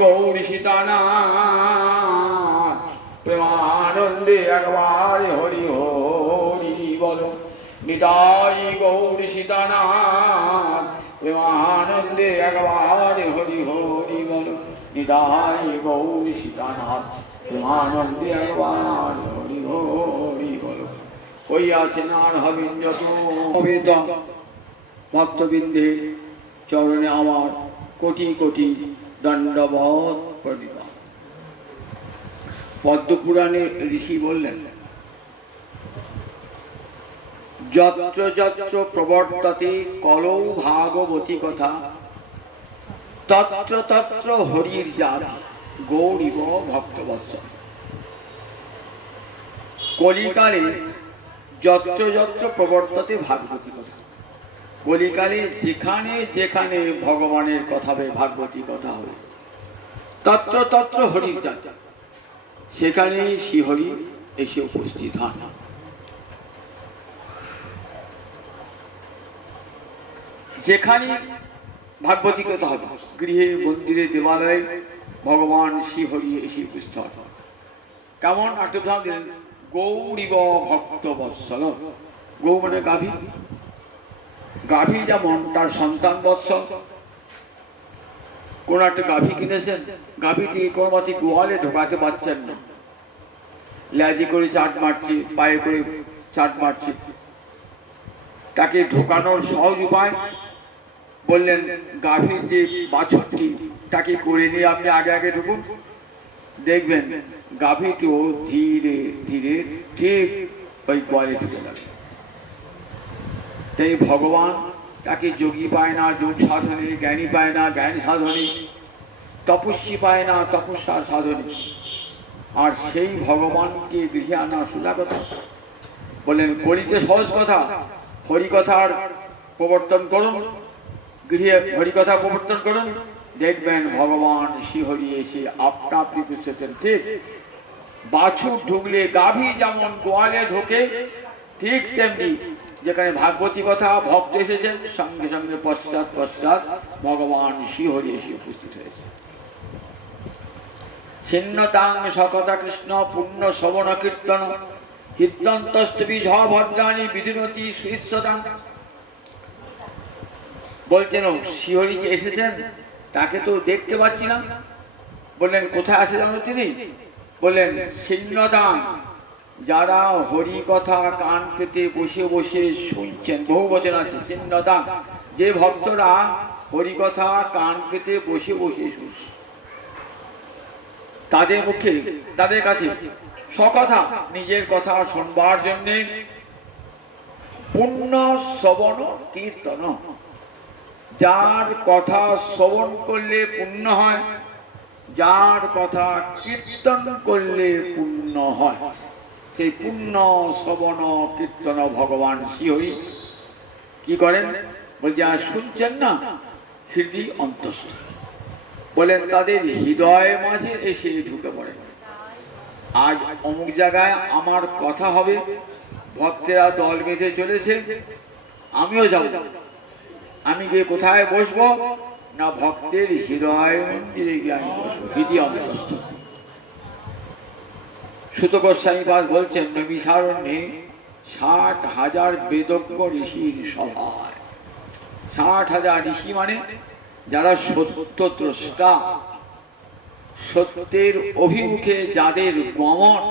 গৌরী সীতানাথ প্রেমানন্দে একবার হরি হরি বলো। নিতাই গৌরী সীতানাথ প্রেমানন্দে একবার হরি হরি বলো। নিতাই গৌরী সীতানাথ প্রেমানন্দে একবার হরি হরি বলো। ওই আছেন আর হবেন যত ভক্তবৃন্দে চরণে আমার কোটি কোটি দণ্ডবৎ প্রণিপাত। পদ্মপুরাণে ঋষি বললেন, যত্র যত্র প্রবর্ততে কলৌ ভাগবতী কথা তত্র তত্র হরির জাত গৌরীব ভক্তবৎসল। কলিকালে যত্র যত্র প্রবর্ততে ভাগবতী কথা, কলিকালে যেখানে যেখানে ভগবানের কথা হবে, ভাগবতী কথা হবে, তত্র তত্র হরির জাত, সেখানে শ্রীহরি এসে উপস্থিত হন। যেখানে ভাগবতী কথা হবে, গৃহে মন্দিরে দেবালয়ে ভগবান শ্রীহরি এসে উপস্থিত হন। কেমন আত্মভাব দিলেন, গৌরীব ভক্ত বৎসল। গৌ মানে গাভী, গাভী যেমন তার সন্তান বৎসল। কোন একটা গাভী কিনেছেন, গাভীটি কোনো মতে গোয়ালে ঢোকাতে পারছেন না, লেজে করে চাট মারছে, পায়ে করে চাট মারছে। তাকে ঢোকানোর সহজ উপায় বললেন, গাভীর যে বাছুরটি তাকে করে নিয়ে আপনি আগে আগে ঢুকুন, দেখবেন গাভীটিও ধীরে ধীরে ঠিক ওই গোয়ালে ঢুকে যাবে। তাই ভগবান তাকে যোগী পায় না যোগ সাধনে, জ্ঞানী পায় না জ্ঞান সাধনে, তপস্বী পায় না তপস্যার সাধনে। আর সেই ভগবানকে গৃহে আনা সোজা কথা। বললেন, করিতে সহজ কথা, হরিকথার প্রবর্তন করুন, গৃহে হরিকথা প্রবর্তন করুন, দেখবেন ভগবান শ্রীহরি এসে আপনা আপনি বুঝতেছেন। ঠিক বাছুর ঢুকলে গাভী যেমন গোয়ালে ঢোকে, ঠিক তেমনি যেখানে ভাগবতী কথা ভক্ত এসেছেন, সঙ্গে সঙ্গে পশ্চাৎ পশ্চাৎ ভগবান শ্রীহরি এসে উপস্থিত হয়েছে। ছিন্নতাং সকথা কৃষ্ণ পুণ্য শ্রবণ কীর্তন হৃদন্তস্তবি ভদ্রাণী বিধিনতি সুইশ্বতাং। বলছেন, শ্রীহরি যে এসেছেন তাকে তো দেখতে পাচ্ছি না। বললেন, কোথায় আসে জানো তিনি? বললেন, ছিন্নতাং, যারা হরি কথা কান পেতে বসে বসে শুনছেন, বহু বচন আছে ছিন্নতাং, যে ভক্তরা হরি কথা কান পেতে বসে বসে শুনছে, তাদের মুখে তাদের কাছে সকথা নিজের কথা শুনবার জন্য পুণ্য শ্রবণ কীর্তন, যার কথা শ্রবণ করলে পুণ্য হয়, যার কথা কীর্তন করলে পুণ্য হয়, সেই পুণ্য শ্রবণ কীর্তন ভগবান শ্রীহরি কি করেন? বলছে, আর শুনছেন না হৃদয় অন্তস্থ, বলেন তাদের হৃদয় মাঝে এসে ঢুকে পড়েন। আজ অমুক জায়গায় আমার কথা হবে, ভক্তেরা দল বেঁধে চলেছে, আমিও যাব। আমি গিয়ে কোথায় বসবো না, ভক্তের হৃদয় মন্দিরে গিয়ে আমি বসবো, হৃদয় অন্তস্থ। সুত গোস্বামী পাদ বলছেন, নৈমিষারণ্যে 60,000 বেদজ্ঞ ঋষির সভায়। 60,000 ঋষি মানে যারা সত্য দ্রষ্টা, সত্যের অভিমুখে যাদের গমন,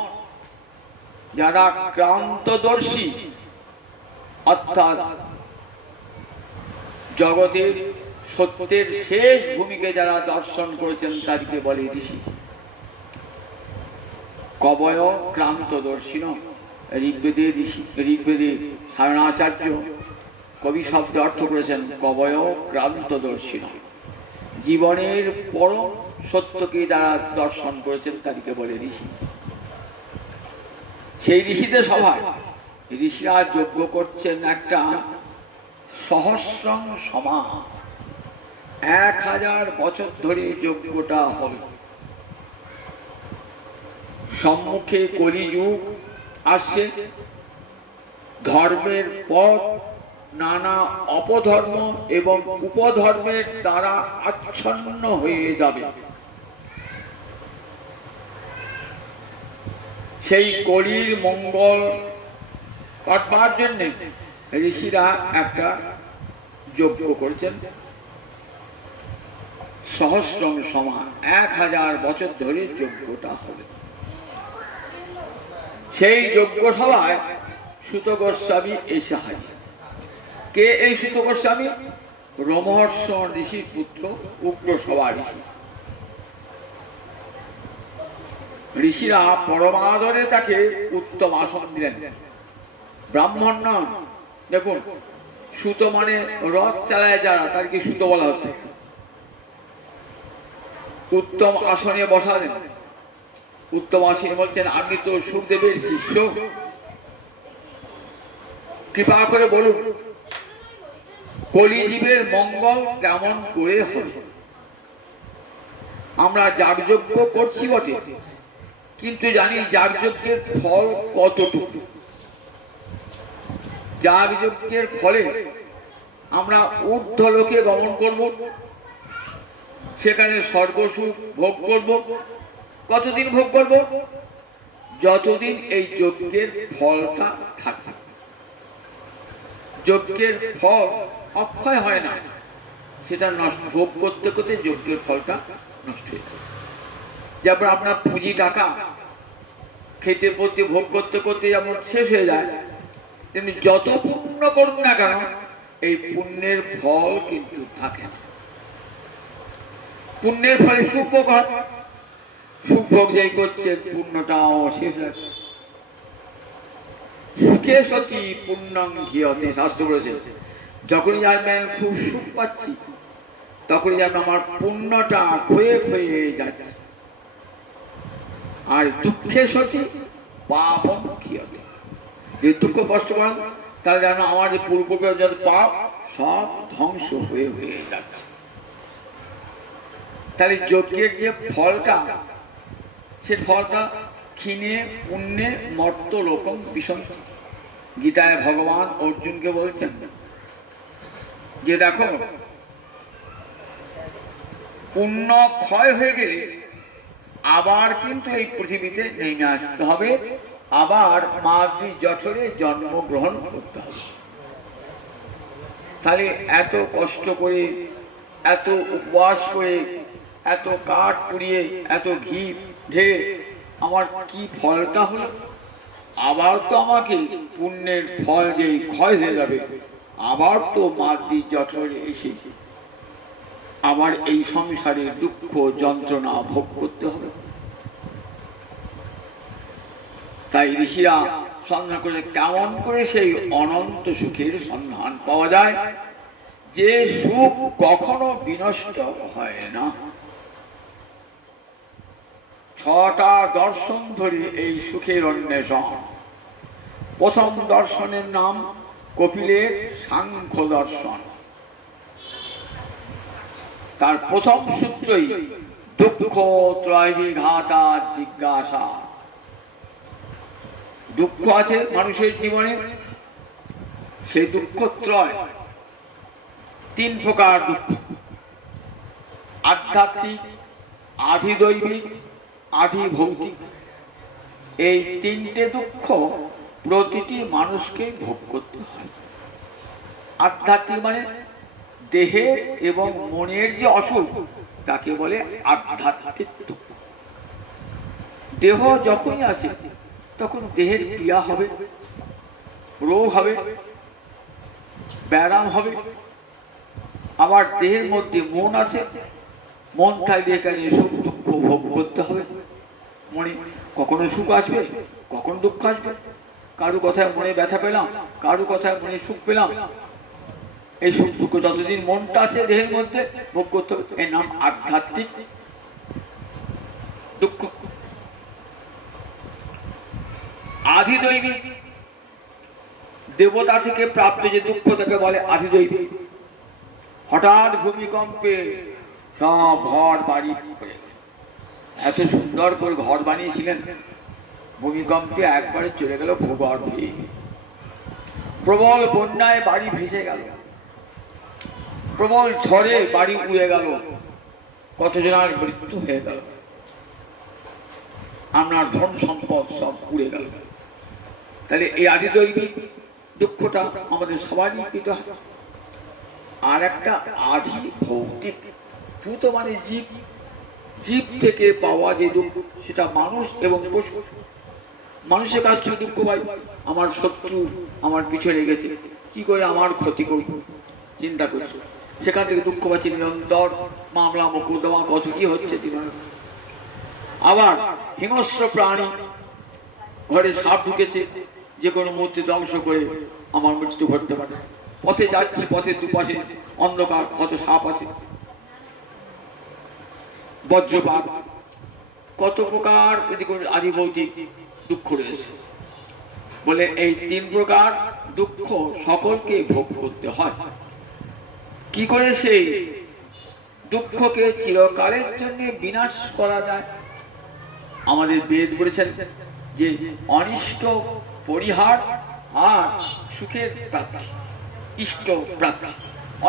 যারা ক্রান্তদর্শী, অর্থাৎ জগতের সত্যের শেষ ভূমিকে যারা দর্শন করেছেন তাদেরকে বলে ঋষি। কবয় ক্রান্তদর্শিন, ঋগ্বেদের ঋষি, ঋগ্বেদের সায়ণাচার্য কবি শব্দে অর্থ করেছেন কবয় ক্রান্তদর্শিন, জীবনের পরম সত্যকে যারা দর্শন করেছেন তাদেরকে বলে ঋষি। সেই ঋষিদের সভায় ঋষিরা যজ্ঞ করছেন একটা সহস্রং সমাহ, 1000 বছর ধরে যজ্ঞটা হবে। সম্মুখে কলিযুগ আসছে, ধর্মের পথ নানা অপধর্ম এবং উপধর্মের দ্বারা আচ্ছন্ন হয়ে যাবে। সেই কলির মঙ্গল করবার জন্য ঋষিরা একটা যজ্ঞ করেছেন সহস্রম সমান 1000 বছর ধরে যজ্ঞটা হবে। সেই যজ্ঞ সভায় সুত গোস্বামী এসে হাজির। কে এই সুত গোস্বামী? রোমহর্ষ ঋষির পুত্র উগ্রসভা ঋষি। ঋষিরা পরমাদরে তাকে উত্তম আসন দিলেন। ব্রাহ্মণ না, দেখুন সুত মানে রথ চালায় যারা, তাদেরকে সুত বলা হচ্ছে। উত্তম আসনে বসালেন। উত্তম আসনে বলছেন, আপনি তো সুখদেবের শিষ্য, কৃপা করে বলুন কলিজীবের মঙ্গল কেমন করে হবে? আমরা যাগযজ্ঞ করছি বটে, কিন্তু জানি যাগযজ্ঞের ফল কতটুকু। যাগযজ্ঞের ফলে আমরা ঊর্ধ্বলোকে গমন করব, সেখানে স্বর্গসুখ ভোগ করব। কতদিন ভোগ করব? যতদিন এই যজ্ঞের ফলটা থাকে। যজ্ঞের ফল অক্ষয় হয় না, সেটা নষ্ট ভোগ করতে করতে যজ্ঞের ফলটা নষ্ট হয়ে যায়। যেমন আপনার পুঁজি টাকা খেতে পড়তে ভোগ করতে করতে যেমন শেষ হয়ে যায়, তেমনি যত পুণ্য করুন না কেন এই পুণ্যের ফল কিন্তু থাকে না। পুণ্যের ফলে সুখ ভোগ হয়, সুখ ভোগ যেই করছে পুণ্যটাও শেষ হয়। সুখে সতী পুণ্যং ঘিয়তে, শাস্ত্র বলেছে যখনই জানবেন খুব সুখ পাচ্ছি তখনই জানবেন আমার পুণ্যটা ক্ষয়ে ক্ষয়ে যাচ্ছে। আর দুঃখে সতী পাপং ঘিয়তে, যে দুঃখ কষ্ট পান তাহলে যেন আমার যে পূর্বপূর্বের যত পাপ সব ধ্বংস হয়ে হয়ে যাচ্ছে। তাহলে যজ্ঞের যে ফলটা, সে ফলটা ক্ষীণে পুণ্যে মর্ত লোকং বিশন্তি। গীতায় ভগবান অর্জুনকে বলছেন যে দেখো পুণ্য ক্ষয় হয়ে গেলে আবার কিন্তু এই পৃথিবীতে নেমে আসতে হবে, আবার মাতৃ জঠরে জন্মগ্রহণ করতে হবে। তাহলে এত কষ্ট করে, এত উপবাস করে, এত কাঠ পুড়িয়ে, এত ঘি ঢেলে আমার কি ফলটা হলো? আবার তো আমাকে পুণ্যের ফল যেই ক্ষয় হয়ে যাবে, আবার তো মাতৃ জঠরে এসে আবার এই সংসারে দুঃখ যন্ত্রণা ভোগ করতে হবে। তাই ঋষিরা সন্ধান করে কেমন করে সেই অনন্ত সুখের সন্ধান পাওয়া যায়, যে সুখ কখনো বিনষ্ট হয় না। 6টা দর্শন ধরে এই সুখের অন্বেষণ। প্রথম দর্শনের নাম কপিলের সাংখ্য দর্শন। তার প্রথম সূত্রই দুঃখ ত্রয়বিঘাতা জিজ্ঞাসা। দুঃখ আছে মানুষের জীবনে, সেই দুঃখ ত্রয়, 3 প্রকার দুঃখ: আধ্যাত্মিক, আধিদৈবিক, আধিভৌতিক। এই 3টে দুঃখ প্রতিটি মানুষকে ভোগ করতে হয়। আধ্যাত্মিক মানে দেহের এবং মনের যে অসুখ, তাকে বলে আধ্যাত্মিক দুঃখ। দেহ যখনই আছে তখন দেহের ক্রিয়া হবে, রোগ হবে, ব্যায়াম হবে। আবার দেহের মধ্যে মন আছে, মন থাকলে এখানে সুখ দুঃখ ভোগ করতে হবে। মনে কখনো সুখ আসবে, কখনো দুঃখ আসবে। কারো কথায় মনে ব্যথা পেলাম, কারো কথায় মনে সুখ পেলাম। এই সুখ দুঃখ যতদিন মনটা আছে দেহের মধ্যে ভোগ করতে হবে। এর নাম আধ্যাত্মিক দুঃখ। আধিদৈবিক, দেবতা থেকে প্রাপ্ত যে দুঃখ তাকে বলে আধিদৈবিক। হঠাৎ ভূমিকম্পে সব ঘর বাড়ি পড়ে, এত সুন্দর করে ঘর বানিয়েছিলেন, ভূমিকম্পে একবারে চলে গেল ভূগর্ভে। প্রবল বন্যায় বাড়ি ভেসে গেল, প্রবল ঝড়ে বাড়ি উড়ে গেল, কতজনের মৃত্যু হয়ে গেল। আপনার ধন সম্পদ সব উড়ে গেল। তাহলে এই আদিদৈবিক দুঃখটা আমাদের সবারই পেতে হয়। আর একটা আদি ভৌতিক, ভূত মানে জীব, জীব থেকে পাওয়া যে দুঃখ সেটা মানুষ এবং পশু। মানুষের কাছ থেকে দুঃখ পাই, আমার শত্রু আমার পিছনে লেগেছে, কি করে আমার ক্ষতি করব চিন্তা করছে, সেখান থেকে দুঃখ পাচ্ছি নিরন্তর, মামলা মোকদ্দমা কত কি হচ্ছে। আবার হিংস্র প্রাণী, ঘরে সাপ ঢুকেছে, যে কোনো মুহূর্তে ধ্বংস করে আমার মৃত্যু ঘটতে পারে। পথে যাচ্ছি, পথের দুপাশে অন্ধকার, কত সাপ আছে, বজ্রপাত, কত প্রকার আদিভৌতিক দুঃখ রয়েছে। বলে এই তিন প্রকার দুঃখ সকলকে ভোগ করতে হয়। কি করে সেই দুঃখকে চিরকালের জন্য বিনাশ করা যায়? আমাদের বেদ বলেছেন যে অনিষ্ট পরিহার আর সুখের প্রাপ্তি, ইষ্ট প্রাপ্তি।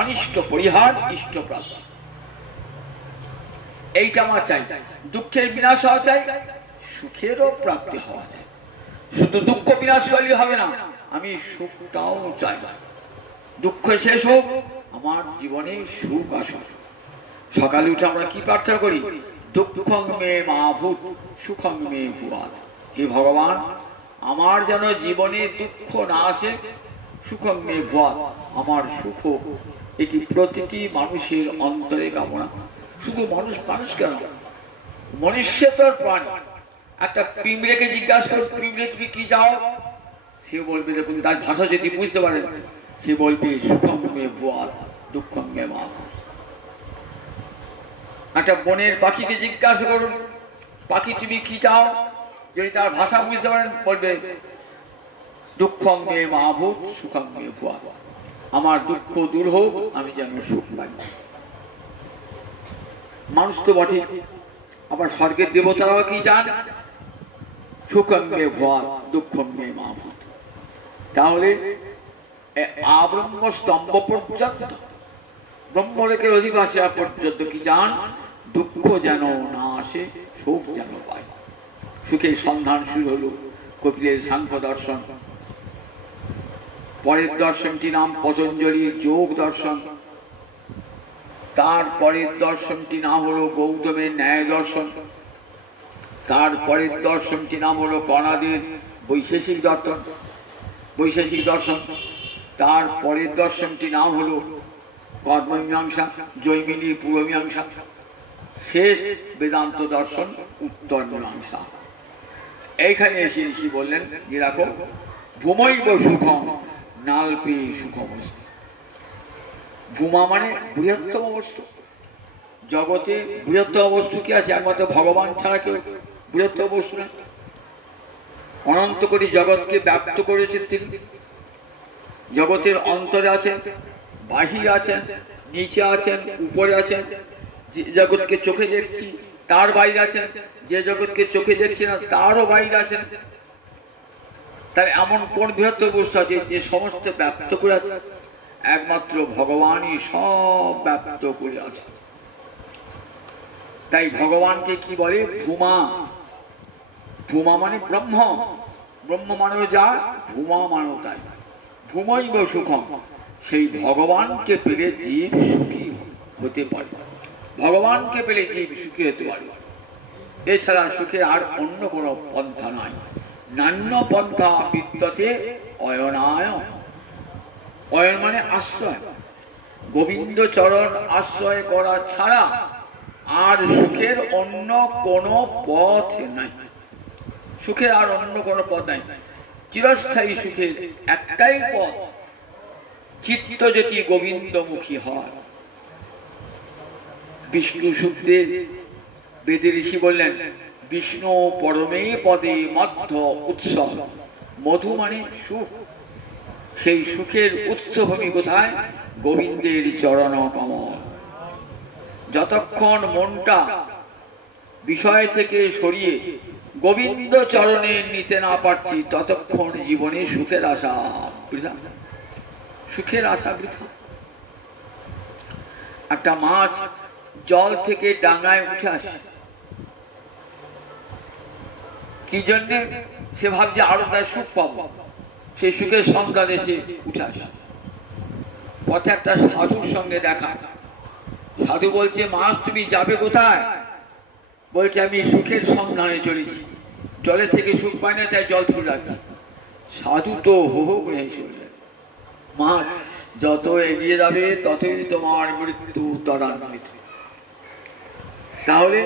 অনিষ্ট পরিহার, ইষ্ট প্রাপ্তি, এইটা আমার চাই। দুঃখের বিনাশ হওয়া চাই, সুখেরও প্রাপ্তি হওয়া চাই। শুধু দুঃখ বিনাশ করলেই হবে না, আমি সুখটাও চাই। দুঃখ শেষ হোক, আমার জীবনে সুখ আসুক। সকালে উঠে আমরা কি প্রার্থনা করি? দুঃখং মে মা ভূত সুখং মে ভূয়াৎ। হে ভগবান, আমার যেন জীবনে দুঃখ না আসে, সুখং মে ভূয়াৎ, আমার সুখ হোক। এটি প্রতিটি মানুষের অন্তরে কামনা। শুধু মানুষ মানুষ কেন, মনুষ্যতর প্রাণী। একটা পিঁমড়েকে জিজ্ঞাসা করো, পিঁমড়ে তুমি কি চাও? সে বলবে, দেখুন তার ভাষা যদি বুঝতে পারেন, সে বলবে সুখং মে ভূয়াৎ দুঃখং মে মা ভূত। একটা বনের পাখিকে জিজ্ঞাসা করুন, পাখি তুমি কি চাও? যদি তার ভাষা বুঝতে পারেন, বলবে দুঃখং মে মা ভূত সুখং মে ভূয়াৎ। আমার দুঃখ দূর হোক, আমি যেন সুখ পাই। মানুষ তো বটে, আবার স্বর্গের দেবতারাও কি চান? সুখং মে ভূয়াৎ দুঃখং মে মা ভূত। তাহলে আব্রহ্ম স্তম্ভ পর্যন্ত, ব্রহ্মলোকের অধিবাসীরা পর্যন্ত কি চান? দুঃখ যেন না আসে, সুখ যেন পায়। সুখের সন্ধান শুরু হলো কপিলের সাংখ্য দর্শন। পরের দর্শনটি নাম পতঞ্জলির যোগ দর্শন। তার পরের দর্শনটি নাম হলো গৌতমের ন্যায় দর্শন। তার পরের দর্শনটি নাম হলো কণাদের বৈশেষিক দর্শন, বৈশেষিক দর্শন। তার পরের দর্শনটি নাম হলো কর্মমীমাংসা, জৈমিনীর পূর্বমীমাংসা। শেষ বেদান্ত দর্শন উত্তর মীমাংসা। এইখানে এসে ঋষি বললেন যে দেখো, ভূমৈব সুখম নাল্পে সুখমস্তি। ভূমা মানে বৃহত্তম বস্তু। জগতে বৃহত্তম বস্তু কি আছে? একমাত্র ভগবান ছাড়া কেউ বৃহত্তম বস্তু না। অনন্ত কোটি জগৎকে ব্যাপ্ত করেছেন তিনি। জগতের অন্তরে আছেন, বাহিরে আছেন, নিচে আছেন, উপরে আছেন। যে জগৎকে চোখে দেখছি তার বাইরে আছেন, যে জগৎকে চোখে দেখছি না তারও বাইরে আছেন। তাই এমন কোন বৃহত্তর বস্তু আছে যে সমস্ত ব্যাপ্ত করে আছে? একমাত্র ভগবানই সব ব্যাপ্ত করে আছে। তাই ভগবানকে কি বলে? ভূমা। ভূমা মানে ব্রহ্ম, ব্রহ্ম মানেও যা, ভূমা মানেও তাই। ভূমৈব সুখম, সেই ভগবানকে পেলে জীব সুখী হতে পারে। ভগবানকে পেলে জীব সুখী হতে পারে। এছাড়া সুখে আর অন্য কোনো পন্থা নাই। নান্য পন্থা বিদ্যতে অয়নায়। অয়ন মানে আশ্রয়। গোবিন্দ চরণ আশ্রয় করা ছাড়া আর সুখের অন্য কোনো পথ নাই। সুখের আর অন্য কোনো পথ নাই। চিরস্থায়ী সুখের একটাই পথ, চিত্ত যদি গোবিন্দমুখী হয়। বিষ্ণু সূত্রে বেদে ঋষি বললেন, বিষ্ণু পরমে পদে মধ্য উৎস। মধু মানে সুখ। সেই সুখের উৎসভূমি কোথায়? গোবিন্দের চরণ কমল। যতক্ষণ মনটা বিষয় থেকে সরিয়ে গোবিন্দ চরণে নিতে না পারছি, ততক্ষণ জীবনে সুখের আশা বৃথা। সুখের আশা বৃথা। একটা মাছ জল থেকে ডাঙায় উঠে আসে, কি জন্যে? সে ভাবছে আরো তার সুখ পাবো, সেই সুখের সন্ধান এসে উঠে আসে। পথে একটা সাধুর সঙ্গে দেখা। সাধু বলছে, মাস তুমি যাবে কোথায়? বলছে, আমি সুখের সন্ধানে চলেছি, জলে থেকে সুখ পাই না, তাই জল থেকে যাচ্ছি। সাধু তো হো হো করে হেসে উঠলেন, মা যত এগিয়ে যাবে ততই তোমার মৃত্যু ত্বরান্বিত। তাহলে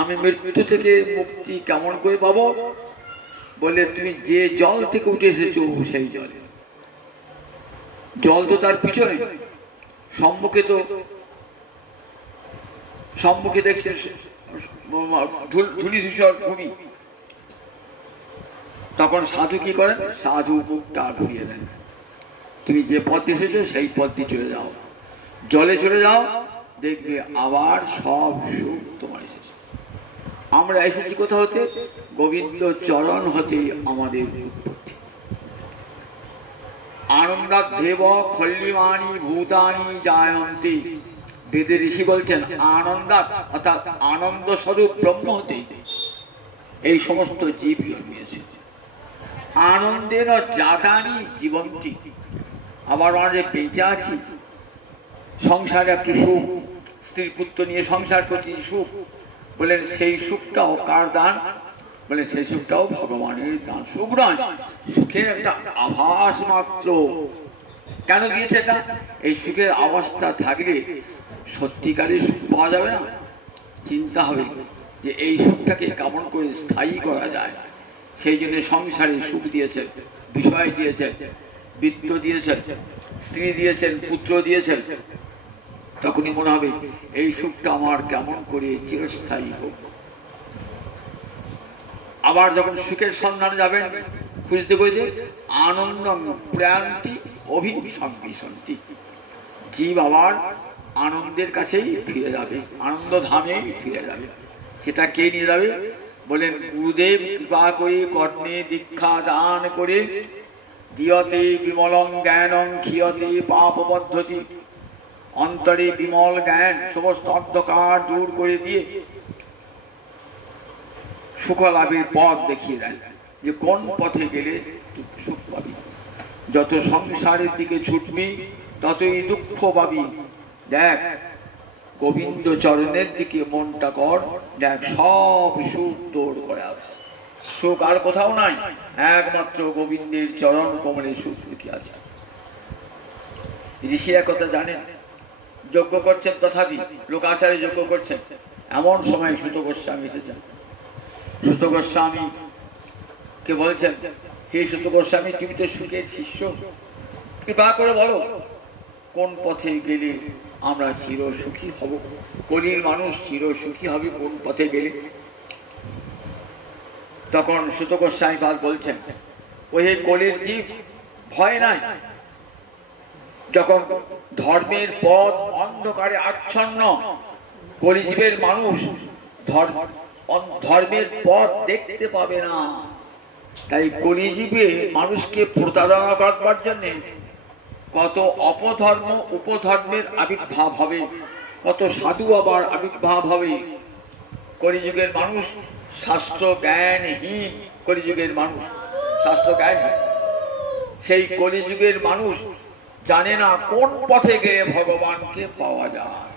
আমি মৃত্যু থেকে মুক্তি কেমন করে পাবো? বলে, তুমি যে জল থেকে উঠে এসেছো সেই জলে। জল তো তার পিছনে, সম্মুখে দেখছে ধুলি ধূসর ভূমি। তখন সাধু কি করেন? সাধু মুখটা ঘুরিয়ে দেন, তুমি যে পথ এসেছো সেই পথ দিয়ে চলে যাও, জলে চলে যাও, দেখবে আবার সব সুখ তোমার এসেছে। আমরা এসেছি কোথা হতে? গোবিন্দ চরণ হতে আমাদের উৎপত্তি। আনন্দাদেব খল্লিমানি ভূতানি জায়ন্তে। বেদের ঋষি বলছেন আনন্দাত অর্থাৎ আনন্দ স্বরূপ ব্রহ্ম হতে এই সমস্ত জীব জন্মিয়েছে। আনন্দের জাতানি জীবন্তী। আবার আমরা যে বেঁচে আছি, সংসারে একটু সুখ, স্ত্রী পুত্র নিয়ে সংসার করছি, সুখ, বলেন সেই সুখটাও কার দান? বলে সেই সুখটাও ভগবানের দান। সুখ নয়, সুখের একটা আভাস মাত্র। কেন দিয়েছে এটা? এই সুখের আভাসটা থাকলে সত্যিকারের সুখ পাওয়া যাবে না। চিন্তা হবে যে এই সুখটাকে কেমন করে স্থায়ী করা যায়। সেই জন্য সংসারে সুখ দিয়েছেন, বিষয় দিয়েছেন, বিত্ত দিয়েছেন, স্ত্রী দিয়েছেন, পুত্র দিয়েছেন। তখনই মনে হবে এই সুখটা আমার কেমন করে চিরস্থায়ী হোক। আবার যখন সুখের সন্ধানে যাবেন খুঁজতে খুঁজতে, আনন্দ প্রান্তি অভিসংবিশন্তি। জীব আবার আনন্দের কাছেই ফিরে যাবে, আনন্দ ধামেই ফিরে যাবে। সেটা কে নিয়ে যাবে? বলেন, গুরুদেব কৃপা করে কর্ণে দীক্ষা দান করে দিয়তে বিমলং জ্ঞানং ক্ষীয়তে পাপ পদ্ধতি। অন্তরে বিমল জ্ঞান সমস্ত অন্ধকার দূর করে দিয়ে সুখ লাভের পথ দেখিয়ে দেয়, যে কোন পথে গেলে সুখ পাবি। যত সংসারের দিকে ছুটবি ততই দুঃখ পাবি। দেখ, গোবিন্দ চরণের দিকে মনটা কর, দেখ সব সুখ দৌড় করে আসবে। সুখ আর কোথাও নাই, একমাত্র গোবিন্দের চরণ কমলে সুখ লিখে আছে। ঋষিরা কথা জানেন, যজ্ঞ করছেন, তথাপি লোকাচারে যজ্ঞ করছেন। এমন সময় সুত গোস্বামী এসেছেন। সুত গোস্বামী কে বলছেন, হে সুত গোস্বামী, তুমি তো সুখের শিষ্য, কৃপা করে বলো কোন পথে গেলে আমরা চির সুখী হব। কলির মানুষ চির সুখী হবে কোন পথে গেলে? তখন সুত গোস্বামী বলছেন, ওই কলির জীব ভয় নাই। যখন ধর্মের পথ অন্ধকারে আচ্ছন্ন, কলিজীবের মানুষ ধর্মের পথ দেখতে পাবে না। তাই কলিজীবে মানুষকে প্রতারণা করবার জন্য কত অপধর্ম উপধর্মের আবির্ভাব হবে, কত সাধু আবার আবির্ভাব হবে। কলিযুগের মানুষ শাস্ত্র জ্ঞানহীন, কলিযুগের মানুষ শাস্ত্র জ্ঞানহীন। সেই কলিযুগের মানুষ জানে না কোন পথে গিয়ে ভগবানকে পাওয়া যায়।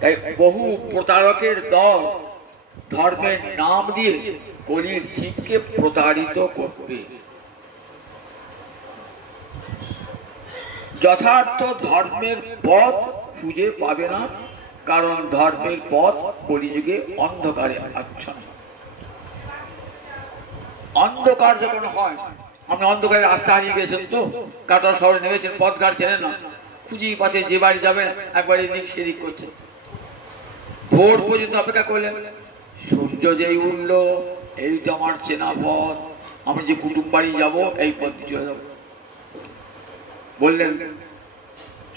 তাই বহু প্রতারকের দল ধর্মের নাম দিয়ে কলির জীবকে প্রতারিত করবে। যথার্থ ধর্মের পথ খুঁজে পাবে না, কারণ ধর্মের পথ কলিযুগে অন্ধকারে আচ্ছন্ন। অন্ধকার যখন হয়, আপনি অন্ধকারে রাস্তা হারিয়ে গেছেন, তো কাটা শহরে নেমেছেন, পথঘাট চেনেন না, খুঁজি পাচ্ছে যে বাড়ি যাবেন একবার এদিক সেদিক করছেন। ভোর পর্যন্ত অপেক্ষা করলেন, সূর্য যেই উঠল, এই তো আমার চেনা পথ, আমি যে কুটুম বাড়ি যাবো এই পথ দিয়ে চলে যাবো। বললেন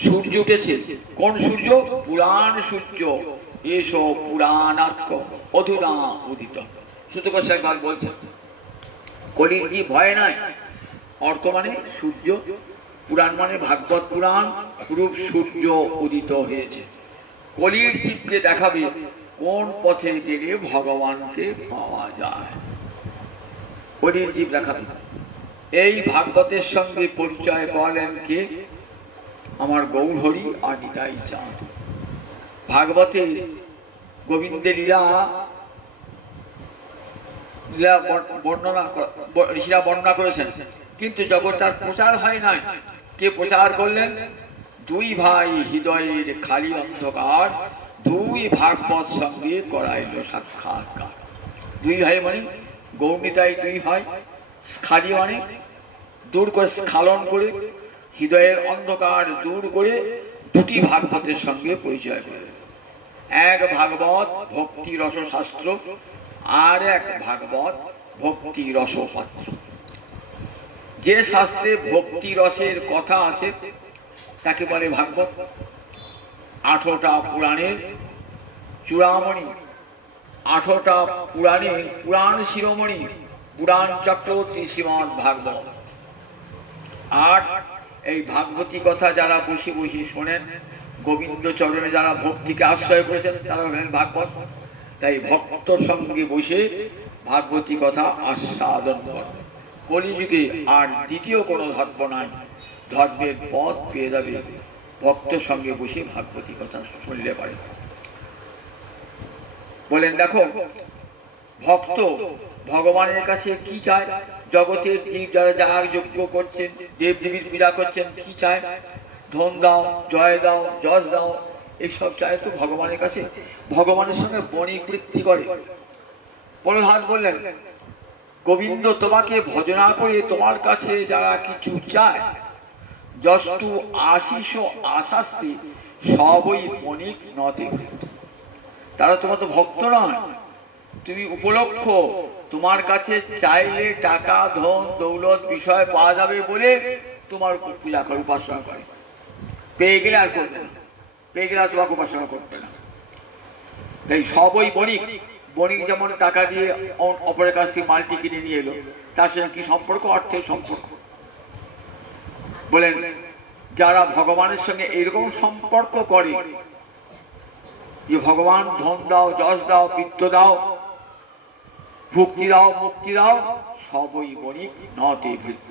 সূর্য উঠেছে। কোন সূর্য? পুরাণ সূর্য। এসো পুরাণার্ক অধুনা উদিত। সুত গোস্বামী বলছেন, কলির কি ভয় নাই? অর্থ মানে সূর্য, পুরাণ মানে ভাগবত পুরাণ রূপ সূর্য উদিত হয়েছে। কলির জীবকে দেখাবে কোন পথে গেলে ভগবানকে পাওয়া যায়। কলির জীব দেখাবে। এই ভাগবতের সঙ্গে পরিচয় করালেন কে? আমার গৌরহরি আর নিতাই চাঁদ। ভাগবতে গোবিন্দের লীলা ঋষিরা বর্ণনা করেছেন, কিন্তু যখন তার প্রচার হয় নাই, কে প্রচার করলেন? দুই ভাই হৃদয়ের খালি অন্ধকার, দুই ভাগবত সঙ্গে করাইল সাক্ষাৎকার। দুই ভাই মানে গৌরনিতাই, দুই ভাই। খালি মানে দূর করে, স্খালন করে, হৃদয়ের অন্ধকার দূর করে দুটি ভাগবতের সঙ্গে পরিচয় করে। এক ভাগবত ভক্তি রস শাস্ত্র, আর এক ভাগবত ভক্তি রস পাত্র। যে শাস্ত্রে ভক্তি রসের কথা আছে তাকে বলে ভাগবত। 18টা পুরাণের চূড়ামণি, 18টা পুরাণে পুরাণ শিরোমণি, পুরাণ চক্রবর্তী শ্রীমদ্ ভাগবত। আর এই ভাগবতী কথা যারা বসে বসে শোনেন, গোবিন্দ চরণে যারা ভক্তিকে আশ্রয় করেছেন, তারা হলেন ভাগবত। তাই ভক্ত সঙ্গে বসে ভাগবতী কথা আস্বাদন করেন। কলিযুগে আর দ্বিতীয় কোনো ধর্ম নাই, ধর্মের পথ পেয়ে যাবে ভক্ত সঙ্গে বসে ভাগবতী কথা শুনলে পারে। বলেন দেখো, ভক্ত ভগবানের কাছে কি চায়? জগতের জীব যারা যা যজ্ঞ করছেন, দেব দেবীর পূজা করছেন, কি চায়? ধন দাও, জয় দাও, যশ দাও, এইসব চায় তো ভগবানের কাছে। ভগবানের সঙ্গে বণিক বৃত্তি করে। প্রহ্লাদ বললেন, গোবিন্দ তোমাকে ভজনা করে তোমার কাছে যারা কিছু চায়, যস্তু আশিস আশাস্তি সবই বণিক নতে। তারা তোমার তো ভক্ত নয়, তুমি উপলক্ষ। তোমার কাছে চাইলে টাকা, ধন, দৌলত, বিষয় পাওয়া যাবে বলে তোমার পূজা করে, উপাসনা করে। পেয়ে গেলে আর করবে না, পেয়ে গেলে আর তোমাকে উপাসনা করবে না। তাই সবই বণিক। বণিক যেমন টাকা দিয়ে অপরের কাছ থেকে মালটি কিনে নিয়ে এলো, তার সঙ্গে কি সম্পর্ক? অর্থের সম্পর্ক। বলেন, যারা ভগবানের সঙ্গে এরকম সম্পর্ক করে যে ভগবান ধন দাও, যশ দাও, বিত্ত দাও, ভক্তি দাও, মুক্তি দাও, সবই বণিক নতে ভৃত্য।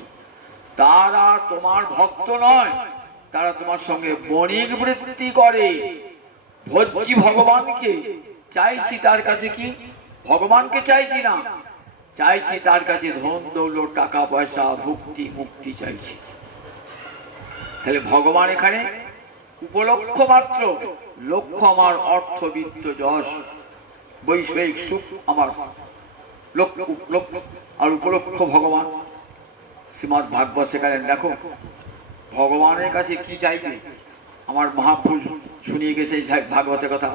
তারা তোমার ভক্ত নয়, তারা তোমার সঙ্গে বণিক বৃত্তি করে। ভজছি ভগবানকে, চাইছি তার কাছে কি? ভগবানকে চাইছি না, চাইছি তার কাছে ধন দৌলত, টাকা পয়সা, ভক্তি মুক্তি চাইছি। তাহলে ভগবান এখানে উপলক্ষ মাত্র, লক্ষ্য আমার অর্থ, বিত্ত, যশ, বৈষয়িক সুখ আমার লক্ষ্য, আর উপলক্ষ ভগবান। শ্রীমদ্ ভাগবত শেখালেন, দেখো ভগবানের কাছে কি চাইবে। আমার মহাপুরুষ শুনিয়ে গেছে ভাগবতের কথা।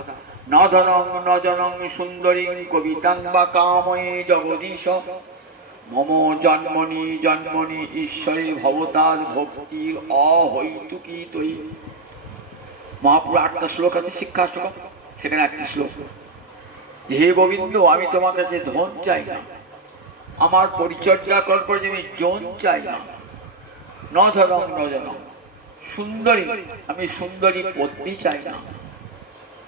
ন ধনং ন জনং সুন্দরী কবিতাং বা কাময়ে জগদীশ, মম জন্মনি জন্মনি ঈশ্বরে ভবতাদ ভক্তির অহৈতুকী তৈ। মহাপুর 8টা শ্লোক আছে, শিক্ষা শ্লোক, সেখানে একটি শ্লোক, যে হে গোবিন্দ, আমি তোমার কাছে ধন চাই না, আমার পরিচর্যা করার জন্য জন চাই না। ন ধনং ন জনং সুন্দরী, আমি সুন্দরী পত্নী চাই না।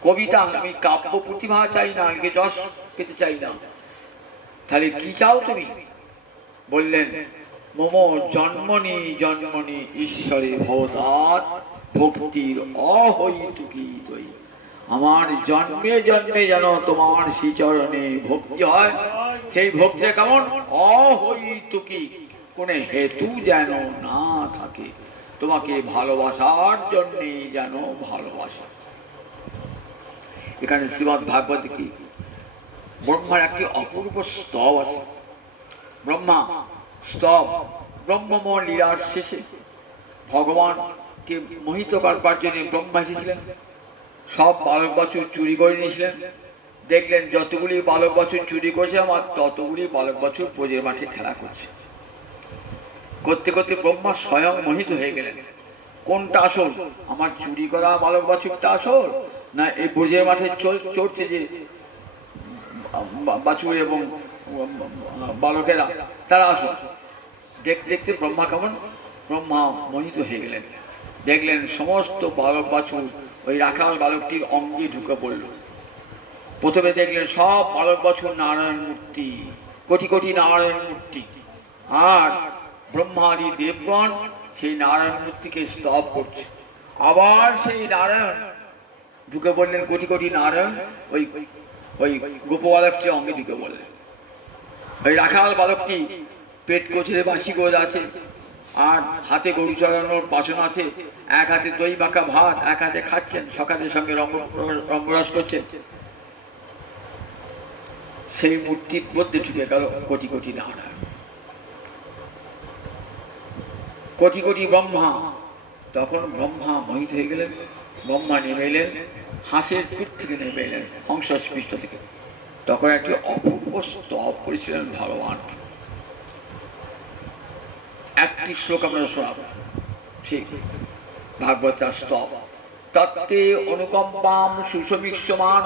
কবিতা, আমি কাব্য প্রতিভা চাই না, আমি যশ পেতে চাই না। তাহলে কি চাও তুমি? বললেন, মম জন্মনি জন্মনি ঈশ্বরে ভবতাৎ ভক্তির অহৈতুকী তৈ। আমার জন্মে জন্মে যেন তোমার শ্রীচরণে ভক্তি হয়। সেই ভক্তিটা কেমন? অহৈতুকী, কোন হেতু যেন না থাকে, তোমাকে ভালোবাসার জন্যে যেন ভালোবাসা। এখানে শ্রীমদ্ ভাগবত কি ব্রহ্মার একটি অপূর্ব স্তব আছে। ব্রহ্মা স্তব, ব্রহ্মময় লীলার শেষে ভগবানকে মোহিত করবার জন্য ব্রহ্মা এসেছিলেন। সব বালক বাছুর চুরি করে নিয়েছিলেন। দেখলেন যতগুলি বালক বাছুর চুরি করেছে, আমার ততগুলি বালক বাছুর ব্রজের মাঠে খেলা করছে। করতে করতে ব্রহ্মা স্বয়ং মোহিত হয়ে গেলেন। কোনটা আসল? আমার চুরি করা বালক বাছুরটা আসল, না এই ব্রজের মাঠে চড়ছে যে বাছুর এবং বালকেরা, তারা আসল? দেখতে দেখতে ব্রহ্মা কেমন? ব্রহ্মা মোহিত হয়ে গেলেন। দেখলেন সমস্ত বালক বাছুর ওই রাখাল বালকটির অঙ্গে ঢুকে পড়ল। প্রথমে দেখলেন সব বালক বাছুর নারায়ণ মূর্তি, কোটি কোটি নারায়ণ মূর্তি। আর ব্রহ্মাদি দেবগণ সেই নারায়ণ মূর্তিকে স্তব করছে। আবার সেই নারায়ণ ঢুকে বললেন, কোটি কোটি নারায়ণ ওই ওই গোপবালকটি অঙ্গে ঢুকে বললেন। ওই রাখাল বালকটি পেট কচুরে বাসি গোজ আছে, আর হাতে গরু চড়ানোর বাসন আছে, এক হাতে দই মাখা ভাত, এক হাতে খাচ্ছেন, সকালের সঙ্গে রঙ্গরস করছেন। সেই মূর্তির মধ্যে ঢুকে গেল কোটি কোটি নারায়ণ, কোটি কোটি ব্রহ্মা। তখন ব্রহ্মা মোহিত হয়ে গেলেন। ব্রহ্মা নেমে এলেন, হাঁসের পিঠ থেকে নেমে এলেন, হংস পৃষ্ঠ থেকে। তখন একটি অপূর্ব স্তব করেছিলেন ভগবান। একটি শ্লোক আমরা শোনাব, সেই ভাগবত স্তব। তত্ত্বে অনুকম্পাম সুসমীক্ষমান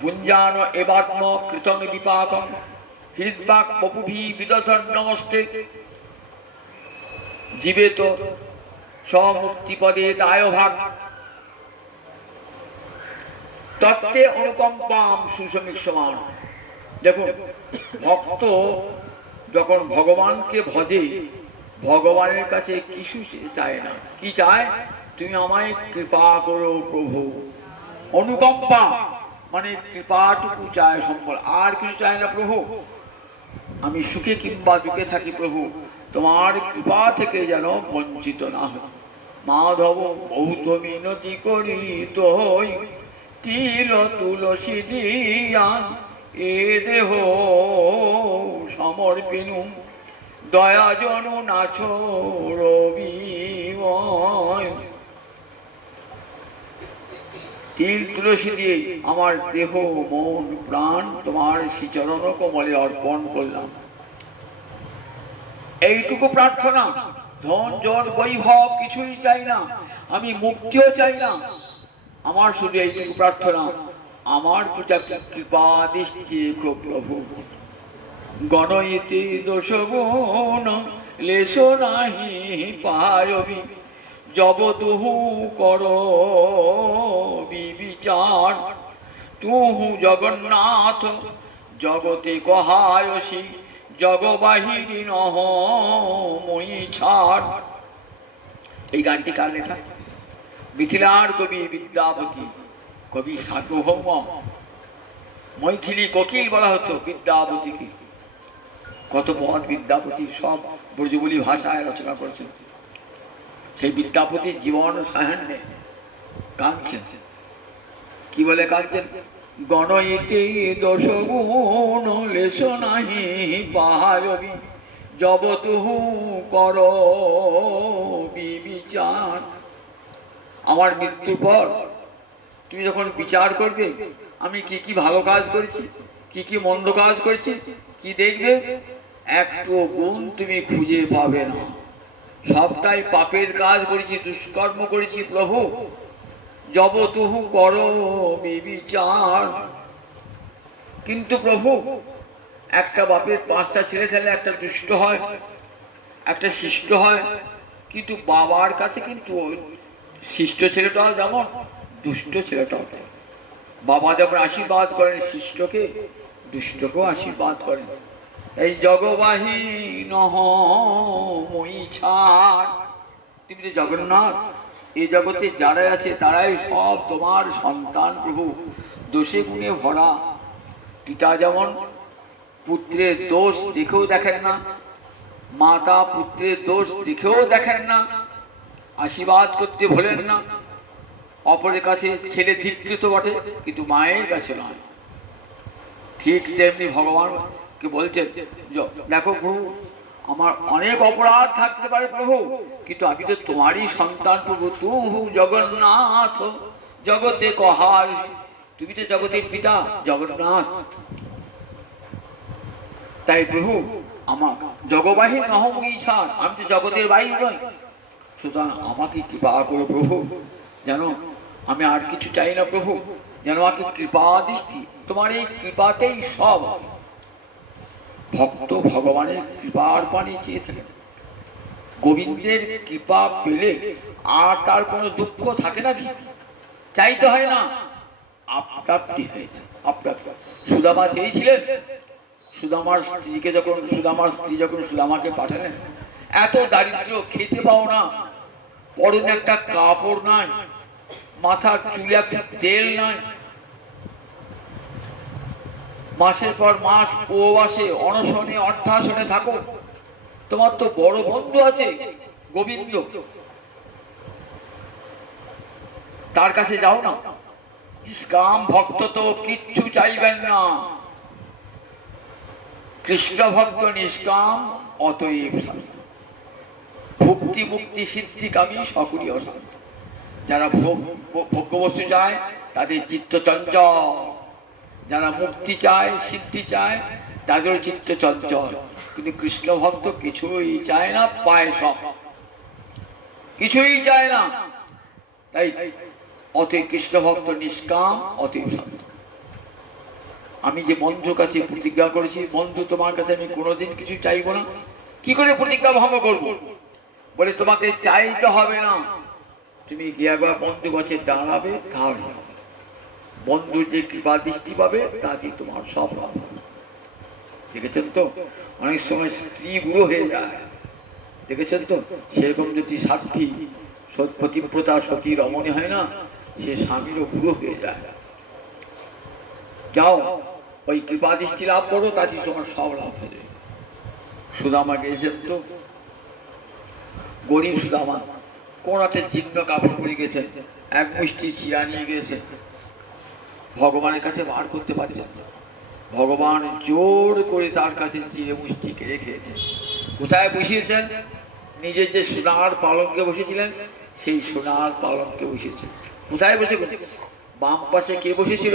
ভুঞ্জান এবাত্ম কৃতং বিপাকম হৃদ্বাক বপুভি বিদধর নমস্তে জীবেত সমুক্তিপদে দায় ভাগ। তত্ত্বে অনুকম্পাম সুসমীক্ষমান। দেখুন, ভক্ত যখন ভগবানকে ভজে, ভগবানের কাছে কিছু চায় না। কি চায়? তুমি আমায় কৃপা করো প্রভু। অনুকম্পা মানে কৃপাটুকু চায়, সম্বল, আর কিছু চায় না। প্রভু, আমি সুখে কিংবা দুঃখে থাকি, প্রভু তোমার কৃপা থেকে যেন বঞ্চিত না হয়। মাধব বহুত মিনতি করি তোই তিল তুলসী দিয়া এ দেহ সমর্পিনু দয়া জনু নাছ রবিময়। তিল তুলসী দিয়ে আমার দেহ মন প্রাণ তোমার শ্রীচরণ কমলে অর্পণ করলাম। এইটুকু প্রার্থনা। ধন জন বৈভব কিছুই চাই না, আমি মুক্তিও চাই না। আমার শুধু এইটুকু প্রার্থনা, আমার পিতা কৃপা দৃষ্টি রেখো প্রভু। গণয়িতে দোষ গুণ লেশ নাহি পারবি জবতুহু কর বিবিচার। তুহু জগন্নাথ জগতে কহায়সি জগবাহিনী নহ মই ছাড়। এই গানটি কার লেখা? মিথিলার কবি বিদ্যাপতি, কবি সার্বভৌম। মৈথিলী কোকিল বলা হতো বিদ্যাপতিকে। কত মহান বিদ্যাপতি, সব ব্রজবুলি ভাষায় রচনা করেছেন। সেই বিদ্যাপতির জীবন সাহান্যে কাঁদছেন। কি বলে কাঁদছেন? গণয়িতে দোষ গুণ লেশ নাহি পারবি জবতুহু কর বিবিচার। আমার মৃত্যুর পর তুমি যখন বিচার করবে, আমি কি কি ভালো কাজ করেছি, কি কি মন্দ কাজ করেছি, কি দেখবে? একটু গুণ তুমি খুঁজে পাবে না। সবটাই পাপের কাজ করেছি, দুষ্কর্ম করেছি প্রভু। জবতুহু কর বিবিচার। কিন্তু প্রভু, একটা বাপের 5টা ছেলে থাকলে একটা দুষ্ট হয়, একটা শিষ্ট হয়। কিন্তু বাবার কাছে কিন্তু শিষ্ট ছেলেটাও যেমন, দুষ্ট ছেলেটাও তেমন। বাবা যেমন আশীর্বাদ করেন শিষ্টকে, দুষ্টকেও আশীর্বাদ করেন। এই জগবাহী নহ মই ছাড়। তুমি তো জগন্নাথ, এই জগতে যারা আছে তারাই সব তোমার সন্তান প্রভু, দোষে গুণে ভরা। পিতা যেমন পুত্রের দোষ দেখেও দেখেন না, মাতা পুত্রের দোষ দেখেও দেখেন না, আশীর্বাদ করতে ভোলেন না। অপরের কাছে ছেলে ধিকৃত বটে, কিন্তু মায়ের কাছে নয়। ঠিক তেমনি ভগবানকে বলছেন, দেখো প্রভু, আমার অনেক অপরাধ থাকতে পারে প্রভু, কিন্তু আমি তো তোমারই সন্তান প্রভু। তুহু জগন্নাথ জগতে কহার। তুমি তো জগতের পিতা জগন্নাথ। তাই প্রভু, আমার জগবাহী নহ মই ছাড়, আমি তো জগতের বাইরে নই। সুতরাং আমাকে কৃপা করো প্রভু, যেন আমি আর কিছু চাই না প্রভু, যেন আমাকে কৃপা দৃষ্টি, তোমার এই কৃপাতেই সব। ভক্ত ভগবানের কৃপার পানি চেয়ে থাকেন। গোবিন্দের কৃপা পেলে আর তার কোনো দুঃখ থাকে না, চাইতে হয় না, আপনা আপনি হয়ে যায়। আপনার সুদামা চেয়েছিলেন, সুদামার স্ত্রী যখন সুদামাকে পাঠালেন, এত দারিদ্র, খেতে পাও না, পরনে একটা কাপড় নাই, মাথার চুলে একটা তেল নাই, মাসের পর মাস উপবাসে অনশনে অর্থাসনে থাকো, তোমার তো বড় বন্ধু আছে গোবিন্দ, তার কাছে যাও না। নিষ্কাম ভক্ত তো কিচ্ছু চাইবেন না, কৃষ্ণ ভক্ত নিষ্কাম, অতএব শান্ত। ভক্তি মুক্তি সিদ্ধিকামী সকলই অশান্ত। যারা ভোগ্যবস্তু চায় তাদের চিত্ত চঞ্চল, যারা মুক্তি চায় সিদ্ধি চায় তাদের চিত্ত চঞ্চল। কিন্তু কৃষ্ণ ভক্ত কিছুই চায় না, পায় সব, কিছুই চায় না। তাই অতএব কৃষ্ণ ভক্ত নিষ্কাম, অতএব শান্ত। আমি যে বন্ধুর কাছে প্রতিজ্ঞা করেছি, বন্ধু তোমার কাছে আমি কোনোদিন কিছু চাইবো না। কি করে প্রতিজ্ঞা ভঙ্গ করবো? বলে তোমাকে চাইতে হবে না, তুমি গিয়ে একবার বন্ধু কাছে দাঁড়াবে, তাহলে হবে। বন্ধুর যে কৃপা দৃষ্টি পাবে তাতে তোমার সব লাভ হবে। দেখেছেন তো, অনেক সময় স্ত্রী বুড়ো হয়ে যায়, দেখেছেন তো, সেরকম যদি সাথী পতিব্রতা সতী রমণী হয় না, সে স্বামীরও বুড়ো হয়ে যায়। যাও ওই কৃপা দৃষ্টি লাভ করো, তাতে তোমার সব লাভ হবে। সুদামা গেছেন তো, গরিব সুদামা, কোনাতে চিহ্ন কাপড় পরে গেছেন, এক মুষ্টি চিরা নিয়ে গেছেন, ভগবানের কাছে বার করতে পারছেন না। ভগবান জোর করে তার কাছে চিড়ে মুষ্টিকে রেখেছেন। কোথায় বসিয়েছেন? নিজের যে সোনার পালঙ্কে বসেছিলেন, সেই সোনার পালঙ্কে বসেছেন। কোথায় বসে? বাম পাশে কে বসেছিল?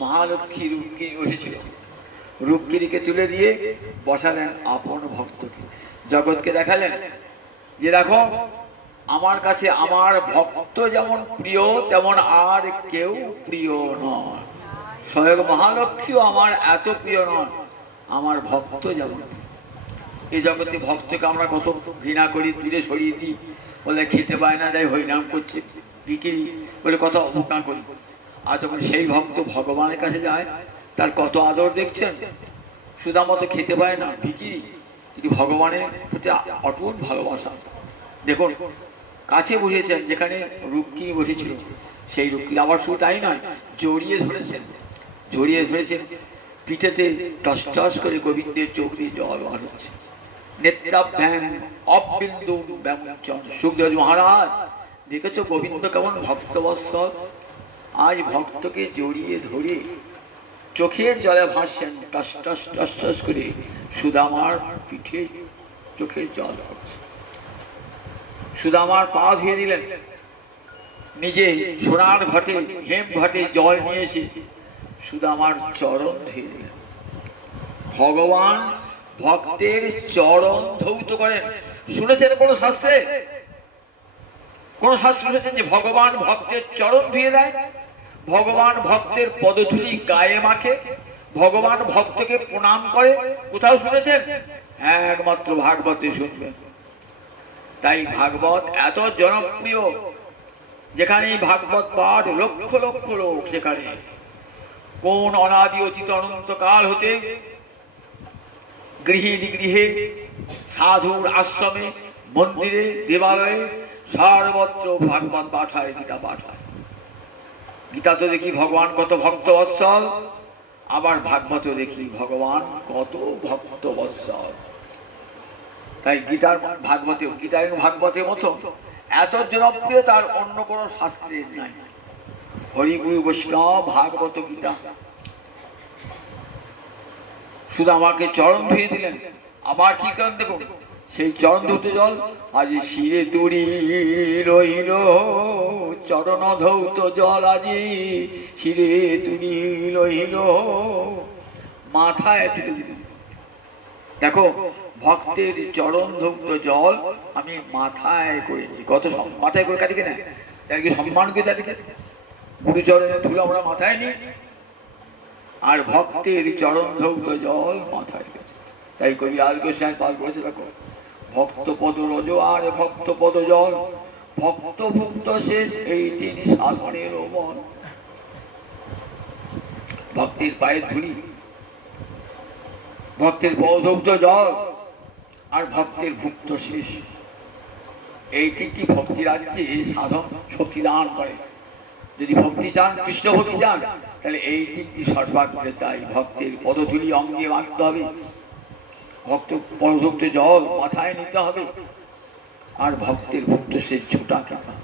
মহালক্ষ্মী রূপগিরি বসেছিল। রূপগিরিকে তুলে দিয়ে বসালেন আপন ভক্তকে। জগৎকে দেখালেন যে দেখো, আমার কাছে আমার ভক্ত যেমন প্রিয়, তেমন আর কেউ প্রিয় নয়। স্বয়ং মহালক্ষ্মীও আমার এত প্রিয় নয়, আমার ভক্ত যেমন। এই জগতে ভক্তকে আমরা কত ঘৃণা করি, দূরে সরিয়ে দিই, বলে খেতে পায় না, তাই হরিনাম করছে, বিক্রি বলে কত অবজ্ঞা করি। আর যখন সেই ভক্ত ভগবানের কাছে যায়, তার কত আদর দেখছেন। সুদামা তো খেতে পায় না, বিক্রি, কিন্তু ভগবানের প্রতি অটুট ভালোবাসা। দেখুন, কাছে বসেছেন, যেখানে রুক্মিণী বসেছিল, সেই রুক্মিণী আবার শুধু তাই নয়, জড়িয়ে ধরেছেন, পিঠেতে টস টস করে গোবিন্দের চোখ দিয়ে জল বার হচ্ছে। নেত্রাভ্যাং অবিন্দু ব্যঞ্জন। সুখদেব মহারাজ, দেখেছো গোবিন্দ কেমন ভক্তবৎসল? আজ ভক্তকে জড়িয়ে ধরে চোখের জলে ভাসছেন, টস টস টস টস করে সুদামার পিঠে চোখের জল পড়ছে। সুদামার পা ধুয়ে দিলেন, নিজে সোনার ঘটে, হেম ঘটে জল নিয়ে এসে সুদামার চরণ ধুয়ে দিলেন। ভগবান ভক্তের চরণ ধৌত করেন। শুনেছেন কোন শাস্ত্রে? কোন শাস্ত্র শুনেছেন যে ভগবান ভক্তের চরণ ধুয়ে দেয়? ভগবান ভক্তের পদধূলি গায়ে মাখে, ভগবান ভক্তকে প্রণাম করে? কোথাও শুনেছেন? একমাত্র ভাগবতে শুনবেন। তাই ভাগবত এত জনপ্রিয়, যেখানে ভাগবত পাঠ লক্ষ লক্ষ লোক, সেখানে কোন অনাদি অতীত অনন্তকাল হতে গৃহে গৃহে, সাধুর আশ্রমে, মন্দিরে, দেবালয়ে সর্বত্র ভাগবত পাঠ হয়, গীতা পাঠ হয়। গীতা তো দেখি ভগবান কত ভক্ত বৎসল, আবার ভাগবত দেখি ভগবান কত ভক্ত বৎসল। তাই গীতার ভাগবতে, গীতা এবং ভাগবতের মতো এত জনপ্রিয় তার অন্য কোন শাস্ত্রের নাই। হরিগুরু বৈষ্ণব ভাগবত গীতা। শুধু আমাকে চরণ ধুয়ে দিলেন, আবার কি করেন দেখুন, সেই চরণ ধুতে জল আজ শিরে তুড়ি রইল, চরণ ধৌত জল আজি শিরে তুড়ি রইল, মাথায় তুলে দিলেন। দেখো, ভক্তের চরণ ধৌত জল আমি মাথায় করে নিই। কত মাথায় করে কাটিকে না, তাদেরকে সম্মান করে, তাদেরকে গুরুচরণের ধুলো আমরা মাথায় নিই, আর ভক্তের চরণ ধৌত জল মাথায় গেছে। তাই কবি রাজগোস্বামী পাল করেছে, দেখো, ভক্ত পদ রজ আর ভক্ত পদ জল, ভক্ত ভক্ত শেষ এই তিনি সাধনের মন। ভক্তির পায়ের ধুলি ভক্তের পদধৌত জল আর ভক্তের ভুক্ত শেষ, এই তিনটি ভক্তি রাজ্যে সাধন শক্তি দান করে। যদি ভক্তি চান, কৃষ্ণ ভক্তি চান, তাহলে এই তিনটি সর্বাগ্রে চাই। ভক্তের পদধূলি অঙ্গে মাখতে হবে, ভক্ত পদধৌত জল মাথায় নিতে হবে, আর ভক্তের ভক্ত সে ছোটা কেনা,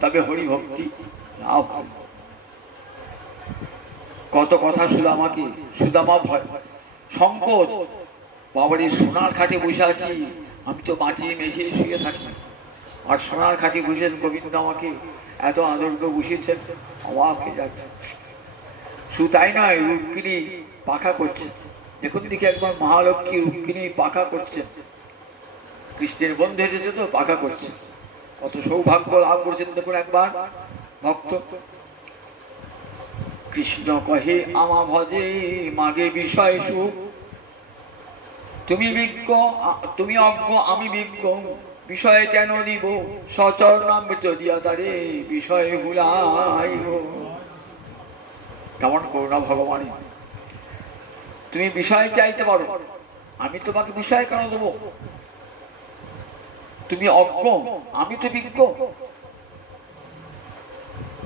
তবে হরি ভক্তি লাভ হবে। কত কথা সুদামাকে, সুদামা ভয় সংকোচ, বাবারে সোনার খাটে বসে আছি, আমি তো মাটির মেঝে শুয়ে থাকি, আর সোনার খাটে বসেছেন গোবিন্দ, আমাকে এত আদর করে বসিয়েছেন, অবাক হয়ে যাচ্ছে। শুধু তাই নয়, রুক্মিণী পাখা করছে, দেখুন দেখি একবার মহালক্ষ্মী রুক্মিণী পাখা করছেন, কৃষ্ণের বন্ধু এসেছে তো পাখা করছে, কত সৌভাগ্য লাভ করছেন দেখুন একবার ভক্ত। কৃষ্ণ কহে আমা ভজে মাগে বিষয় সুখ, তুমি বিজ্ঞ তুমি অজ্ঞ আমি বিজ্ঞ, বিষয়ে কেন দিব সচরণামৃত দিয়া তারে বিষয় ভুলাই। কেমন করুণা ভগবান, তুমি বিষয় চাইতে পারো, আমি তোমাকে বিষয় কেন দেবো? তুমি অজ্ঞ, আমি তো বিজ্ঞ।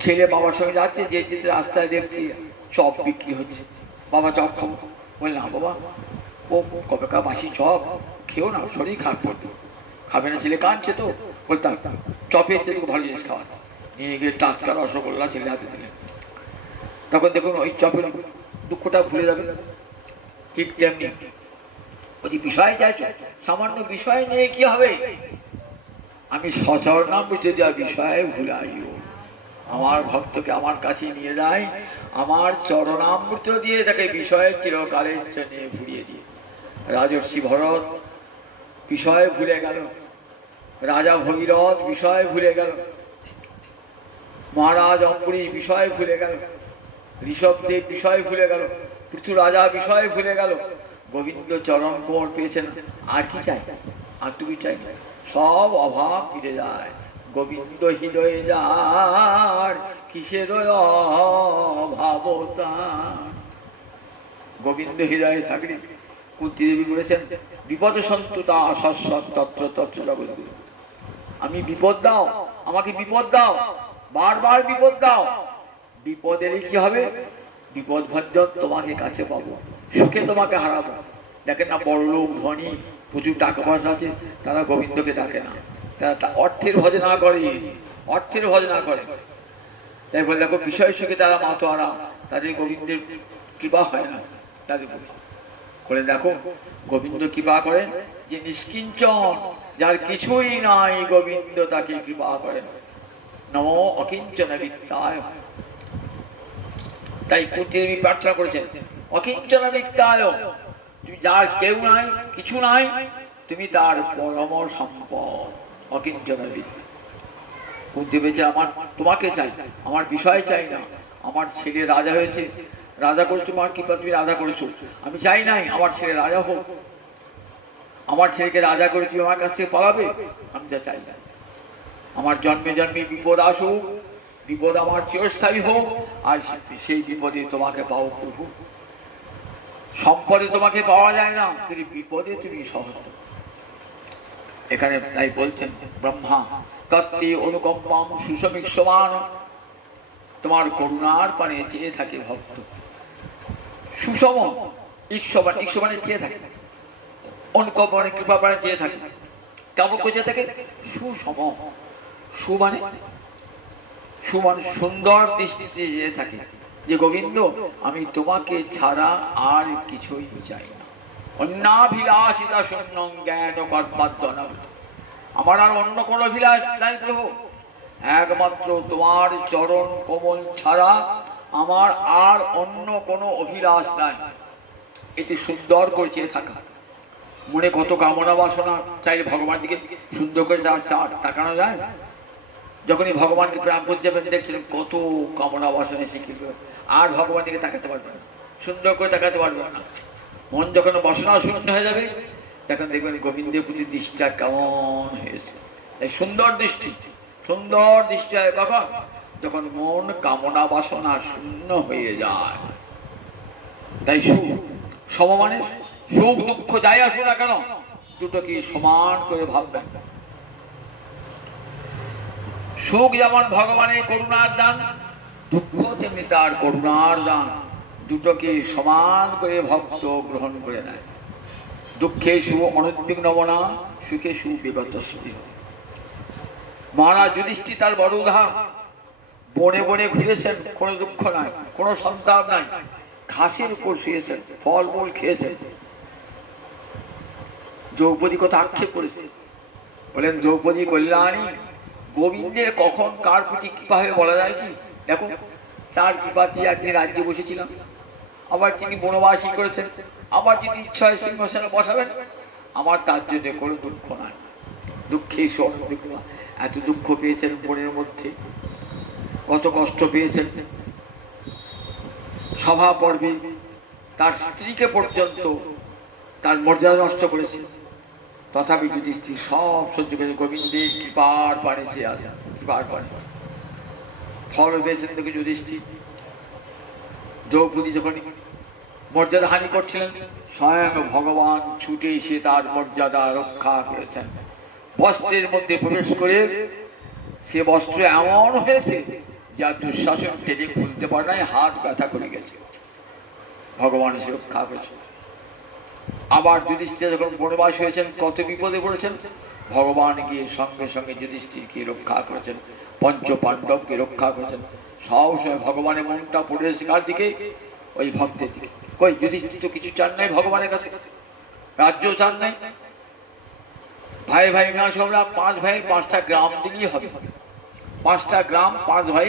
ছেলে বাবার সঙ্গে যাচ্ছে, যে যে রাস্তায় দেখছি চপ বিক্রি হচ্ছে, বাবা চপ খাবো, বলে না বাবা, ও কবেকা বাসি চপ খেও না, শরীর খারাপ করবে। খাবে না, ছেলে কাঁদছে তো, বলতাম চপের চেয়ে ভালো জিনিস খাওয়াচ্ছে, নিয়ে গিয়ে টাটকা রসগোল্লা ছেলে হাতে দিলেন। তখন দেখুন ওই চপের দুঃখটা ভুলে যাবে। ঠিক তেমনি ওই বিষয় চাইছো, সামান্য বিষয় নিয়ে কি হবে? আমি সচরণামৃত দেওয়া বিষয়ে ভুলাইও, আমার ভক্তকে আমার কাছে নিয়ে যায়, আমার চরণামৃত দিয়ে তাকে বিষয়ে চিরকালের জন্য ভুলিয়ে দিয়ে। রাজর্ষি ভরত বিষয় ভুলে গেল, রাজা ভগীরথ বিষয় ভুলে গেল, মহারাজ অম্বরীশ বিষয় ভুলে গেল, ঋষভদেব বিষয় ভুলে গেল, পৃথু রাজা বিষয় ভুলে গেল। গোবিন্দ চরণ কোমর পেয়েছেন, আর কি চাই? আর তুমি চাই না, সব অভাব ফিরে যায়। গোবিন্দ হৃদয়ে যার কিসের অভাবতা, গোবিন্দ হৃদয়ে থাকলে কুন্তী দেবী বলেছেন, বিপদ সন্তুতা সৎ তত্র তত্র জগৎগুরু। আমি বিপদ দাও, আমাকে বিপদ দাও, বারবার বিপদ দাও। বিপদের কি হবে? বিপদ ভঞ্জন তোমাকে কাছে পাবো, সুখে তোমাকে হারাবো। দেখেন না, বড়লোক ধনী প্রচুর টাকা পয়সা আছে, তারা গোবিন্দকে ডাকে না, তারা অর্থের ভজনা করে, অর্থের ভজনা করে। তাই বলে দেখো, বিষয় সুখে তারা মাতোয়ারা, তাদের গোবিন্দের কৃপা হয় না। তাদের বলে দেখো, গোবিন্দ কৃপা করেন যে নিষ্কিঞ্চন, যার কিছুই নাই, গোবিন্দ তাকে কৃপা করেন। নমো অকিঞ্চন বিত্তায়। তাই কুন্তী দেবী প্রার্থনা করেছেন, অকিঞ্চন বিত্তায়, যার কেউ নাই, কিছু নাই, তুমি তার পরম সম্পদ। অকিঞ্চন বিত্ত। কুন্তী বলছে, আমার তোমাকে চাই, আমার বিষয় চাই না। আমার ছেলে রাজা হয়েছে, রাজা করেছো, তোমার কৃপা, তুমি রাজা করেছো, আমি চাই নাই আমার ছেলে রাজা হোক। আমার ছেলেকে রাজা করে তুমি আমার কাছ থেকে পালাবে, আমি যা চাই না। আমার জন্মে জন্মে বিপদ আসুক, বিপদ আমার চিরস্থায়ী হোক, আর সেই বিপদে তোমাকে পাও প্রভু। সম্পদে তোমাকে পাওয়া যায় না, কিন্তু বিপদে তুমি সহজ। এখানে তাই বলছেন ব্রহ্মা, তত্ত্বে অনুকম্পাম সুষমিক সমান, তোমার করুণার পানে চেয়ে থাকে ভক্ত। সুষম ইক্ষমান, ইক্ষমানে চেয়ে থাকে, অনুকম্পনে কৃপা পানে চেয়ে থাকে, কেমন চেয়ে থাকে? সুষম, সুমানে সুমানে সুন্দর দৃষ্টিতে চেয়ে থাকে, যে গোবিন্দ আমি তোমাকে ছাড়া আর কিছুই চাই না। অন্যাভিলাষিতা শূন্য জ্ঞান কর্মাদ্যনা, আমার আর অন্য কোনো অভিলাষ নাই প্রভু, একমাত্র তোমার চরণ কমল ছাড়া আমার আর অন্য কোনো অভিলাষ নাই। এটি সুন্দর করে চেয়ে থাকা, মনে কত কামনা বাসনা, চাইলে ভগবান দিকে সুন্দর করে তাকানো যায়। যখনই ভগবানকে প্রাণ করতে যাবেন, দেখছিলেন কত কামনা বাসনা শিখে, আর ভগবান দিকে তাকাতে পারবেন না, সুন্দর করে তাকাতে পারবেন না। মন যখন বাসনা শূন্য হয়ে যাবে, তখন দেখবেন গোবিন্দের প্রতি দৃষ্টিটা কেমন হয়েছে। এই সুন্দর দৃষ্টি, সুন্দর দৃষ্টি হয় কখন? যখন মন কামনা বাসনা শূন্য হয়ে যায়। তাই সমমানে সুখ দুঃখ যাই আসুক না কেন দুটোকে সমান করে ভাববেন। সুখ যেমন ভগবানের করুণার দান, দুঃখ তেমনি তার করুণার দান, দুটোকে সমান করে ভক্ত গ্রহণ করে নেয়। দুঃখে সু অনুদ্বিগ্ন মনা, সুখে সু বিগত স্মৃতি। মহারাজ যুধিষ্ঠির তার বড় উদাহরণ। বনে বনে ঘুরেছেন, কোনো দুঃখ নাই, কোনো সন্তাপ নাই, ঘাসের উপর শুয়েছেন, ফল মূল খেয়েছেন। দ্রৌপদী কথা আক্ষেপ করেছে, বলেন দ্রৌপদী কল্যাণী, গোবিন্দের কখন কার প্রতি কৃপা হয়ে বলা যায় কি? দেখো তার কৃপাতে একদিন রাজ্যে বসেছিলাম, আবার তিনি বনবাসী করেছেন, আবার যদি ইচ্ছা হয় সিংহাসনে বসাবেন, আমার তার জন্য কোনো দুঃখ নাই। দুঃখে সব এত দুঃখ পেয়েছেন বনের মধ্যে, কত কষ্ট পেয়েছেন। সভা পর্বে তার স্ত্রীকে পর্যন্ত তার মর্যাদা নষ্ট করেছে, তথাপি যুধিষ্ঠির সব সহ্য করে গোবিন্দের কৃপার পারে সে আছে, কৃপার পারে ফল পেয়েছেন। দেখে যুধিষ্ঠির দ্রৌপদী যখন মর্যাদা হানি করছিলেন, স্বয়ং ভগবান ছুটে এসে তার মর্যাদা রক্ষা করেছেন। বস্ত্রের মধ্যে প্রবেশ করে সে বস্ত্র এমন হয়েছে যা দুঃশাসন টেনে খুলতে পারে নাই, হাত ব্যথা করে গেছে, ভগবান সে রক্ষা করেছে। আবার যুধিষ্ঠির যখন বনবাস হয়েছেন, কত বিপদে পড়েছেন, ভগবান গিয়ে সঙ্গে সঙ্গে যুধিষ্ঠিরকে রক্ষা করেছেন, পঞ্চ পাণ্ডবকে রক্ষা করেছেন। সব সময় ভগবানের মনটা পড়ে এসেছে কার দিকে? ওই ভক্তের দিকে। কই যুধিষ্ঠির তো কিছু চান নাই ভগবানের কাছে, রাজ্য চান নাই, ভাই ভাই না সবরা 5 ভাইয়ের 5টা গ্রাম দিলেই হবে, 5টা গ্রাম 5 ভাই,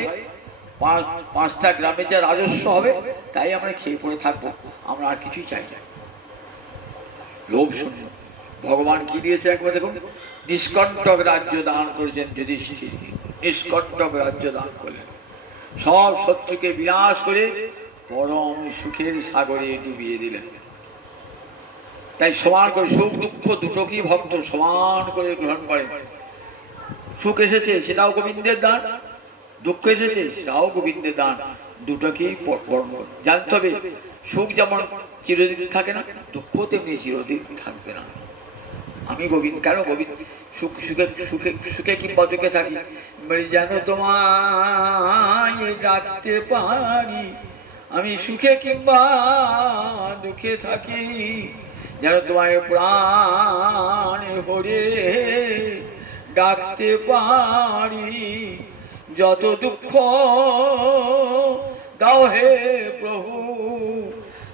5টা গ্রামে যা রাজস্ব হবে তাই আমরা খেয়ে পড়ে থাকবো, আমরা আর কিছুই চাই না। লোভ শূন্য। ভগবান কি দিয়েছে একবার দেখুন, নিষ্কণ্টক রাজ্য দান করেছেন যুধিষ্ঠির, নিষ্কণ্টক রাজ্য দান করলেন, সব শত্রুকে বিনাশ করে পরম সুখের সাগরে ডুবিয়ে দিলেন। তাই সমান করে সুখ দুঃখ দুটোকেই ভক্ত সমান করে গ্রহণ করেন। সুখ এসেছে সেটাও গোবিন্দের দান, দুঃখ এসেছে সেটাও গোবিন্দের দান, দুটোকেই বরণ করে জানতে হবে। সুখ যেমন চিরদিন থাকে না, দুঃখ তেমনি চিরদিন থাকবে না। আমি গোবিন্দ কেন গোবিন্দ সুখ সুখে সুখে সুখে কিংবা দুঃখে থাকি, যেন তোমায় ডাকতে পারি, আমি সুখে কিংবা দুঃখে থাকি, যেন তোমায় প্রাণ ভরে ডাকতে পারি, যত দুঃখ দাও হে প্রভু,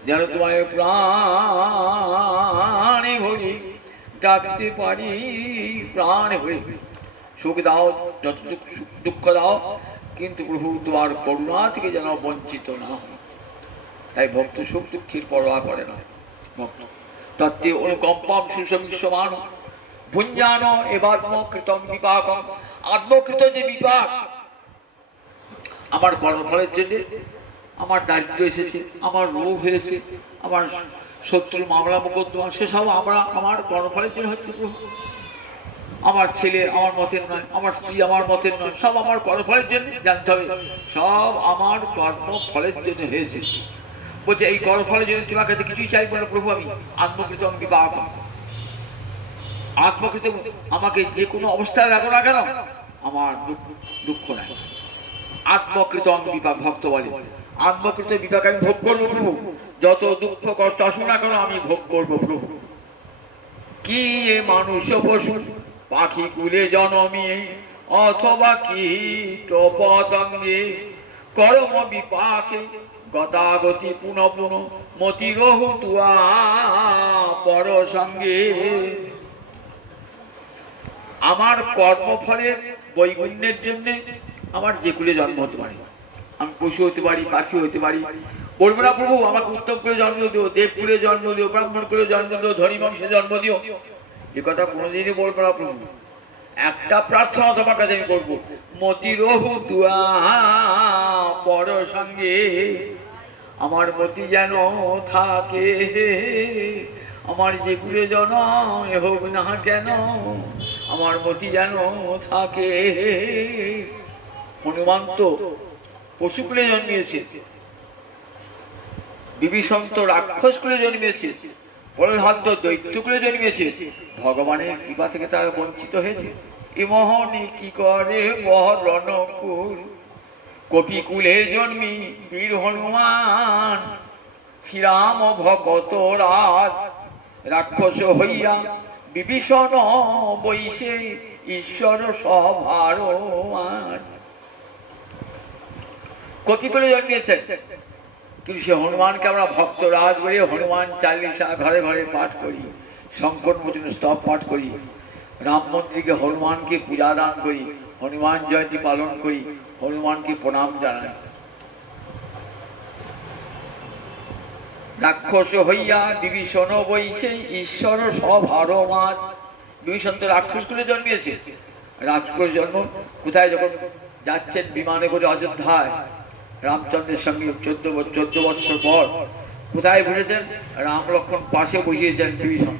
যেন তোমায় প্রাণে ভরে ডাকতে পারি, প্রাণে ভরে। সুখ দাও, যত দুঃখ দাও, কিন্তু প্রভু তোমার করুণা থেকে যেন বঞ্চিত না হয়। তাই ভক্ত সুখ দুঃখের পরোয়া করে না। ভক্ত তত্ত্বে অনুকম্পাম সুসমিষ্যমান ভুঞ্জান এবাত্মকৃতম বিপাকম। আত্মকৃত যে বিপাক, আমার কর্মফলের জন্য আমার দারিদ্র এসেছে, আমার রোগ হয়েছে, আমার শত্রুর মামলা মোকদ্দমা, সেসব আমার কর্মফলের জন্য হচ্ছে প্রভু। আমার ছেলে আমার মতের নয়, আমার স্ত্রী আমার মতের নয়, সব আমার কর্মফলের জন্য। জানতে হবে সব আমার কর্মফলের জন্য হয়েছে। বলছে এই কর্মফলের জন্য তোমার কাছে কিছুই চাইবো না প্রভু, আমি আত্মকৃত বিবাহ। আত্মকৃত আমাকে যে কোনো অবস্থায় রাখো না কেন, আমার দুঃখ নাই। আত্মকৃত বিপাক ভক্ত বলে, আত্মকৃত বিপাক আমি ভোগ করবো প্রভু, যত দুঃখ কষ্ট আসুক না কেন আমি ভোগ করবো প্রভু। কি মানুষ পশু পাখি কুলে জনমে, অথবা কীট পতঙ্গে, কর্ম বিপাকে গতাগতি পুনঃ পুনঃ, মতি রহু তুয়া পর সঙ্গে। আমার কর্মফলের বৈগুণ্যের জন্য আমার যে কুলে জন্ম হতে পারে, আমি পশু হতে পারি, পাখি হতে পারি, বলবো না প্রভু আমাকে উত্তম করে জন্ম দিও, দেব কুলে জন্ম দিও, ব্রাহ্মণ করে জন্ম দিও, ধনী বংশে জন্ম দিও, এ কথা কোনোদিনই বলবো না প্রভু। একটা প্রার্থনা তোমার কাছে আমি করবো, মতি রহু তুয়া পর সঙ্গে, আমার মতি যেন থাকে, আমার যে কুলে জন্ম হোক না কেন, আমার মতি যেন থাকে। হনুমান তো পশুকুলে জন্মিয়েছে, বিভীষণ তো রাক্ষস করে জন্মেছে, প্রহ্লাদ তো দৈত্য করে জন্মেছে, ভগবানের কৃপা থেকে তারা বঞ্চিত হয়েছে। এ মোহনী কি করে বহরণকুল, কপিকুলে জন্মি বীর হনুমান, শ্রীরাম ভগত রাজ রাক্ষস হইয়া বিভীষণ বৈশে ঈশ্বর সভার মাঝ। কপিকুলে জন্মিয়েছে, কিন্তু সে হনুমানকে আমরা ভক্তরাজ বলে হনুমান চালিসা ঘরে ঘরে পাঠ করি, সংকট মোচন স্তব পাঠ করি, রাম মন্দিরকে হনুমানকে পূজা দান করি, হনুমান জয়ন্তী পালন করি, হনুমানকে প্রণাম জানাই। রাক্ষস হইয়া বিভীষণ বৈশে ঈশ্বর সভার মাঝ। বিভীষণ তো রাক্ষস করে জন্মিয়েছে, রাক্ষস জন্ম কোথায় যখন যাচ্ছেন বিমানে করে অযোধ্যায় রামচন্দ্রের সঙ্গে 14 বৎসর পর কোথায় বসেছেন, রাম লক্ষ্মণ পাশে বসিয়েছেন বিভীষণ।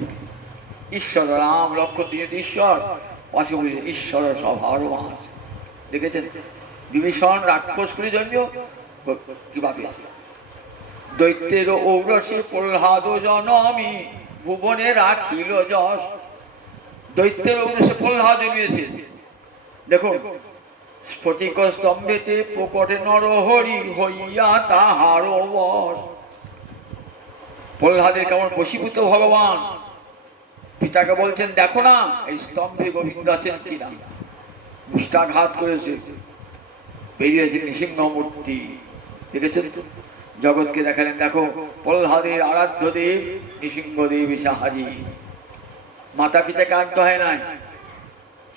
ঈশ্বর রাম লক্ষ্মণ তিনি ঈশ্বর, পাশে বসিয়েছেন ঈশ্বর সভার মাঝ। দেখেছেন বিভীষণ রাক্ষস করে জন্মেও কিভাবে দৈত্যের ঔরসে প্রহ্লাদ জনমি ভুবনে রাখিল যশ। দৈত্যের ঔরসে প্রহ্লাদ জন্মিয়েছে। দেখুন স্ফটিক স্তম্ভেতে প্রকটে নরহরি হইয়া তাহার বশ। প্রহ্লাদের কেমন বশীভূত ভগবান, পিতাকে বলছেন দেখো না এই স্তম্ভে গোবিন্দ আছেন কিনা। মুষ্টাঘাত করেছে, বেরিয়েছে নৃসিংহ মূর্তি। দেখেছেন তো, জগৎকে দেখালেন দেখো প্রহ্লাদের আরাধ্য দেব নৃসিংহদেব এসে হাজির। মাতা পিতাকে আনতে হয় নাই,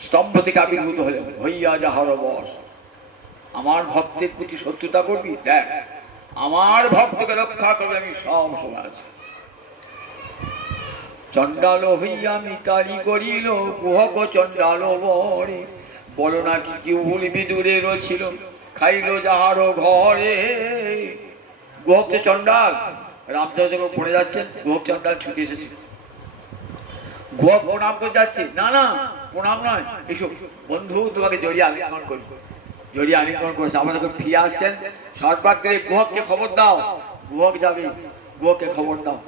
স্তম্ভ থেকে আবির্ভূত হলেন হইয়া যাহার বশ। আমার ভক্তের প্রতি শত্রুতা করবি, দেখ আমার ভক্তকে রক্ষা করবে আমি সব সময় আছি। চণ্ডাল হইয়া মিতারি করিল কুহক চণ্ডাল বরে, বলো না কি কেউ বলবি দূরের ছিল খাইল যাহার ঘরে। গুহক চণ্ডাল, রামচন্দ্র যখন পড়ে যাচ্ছেন গুহক চণ্ডাল ছুটে এসেছে, গুহক প্রণাম করে যাচ্ছে। না না প্রণাম নয়, এসো বন্ধু তোমাকে জড়িয়ে আলিঙ্গন করি। জড়িয়ে আলিঙ্গন করেছে, আমরা যখন ফিরে আসছেন সর্বাগ্রে গুহককে খবর দাও, গুহক যাবে, গুহককে খবর দাও।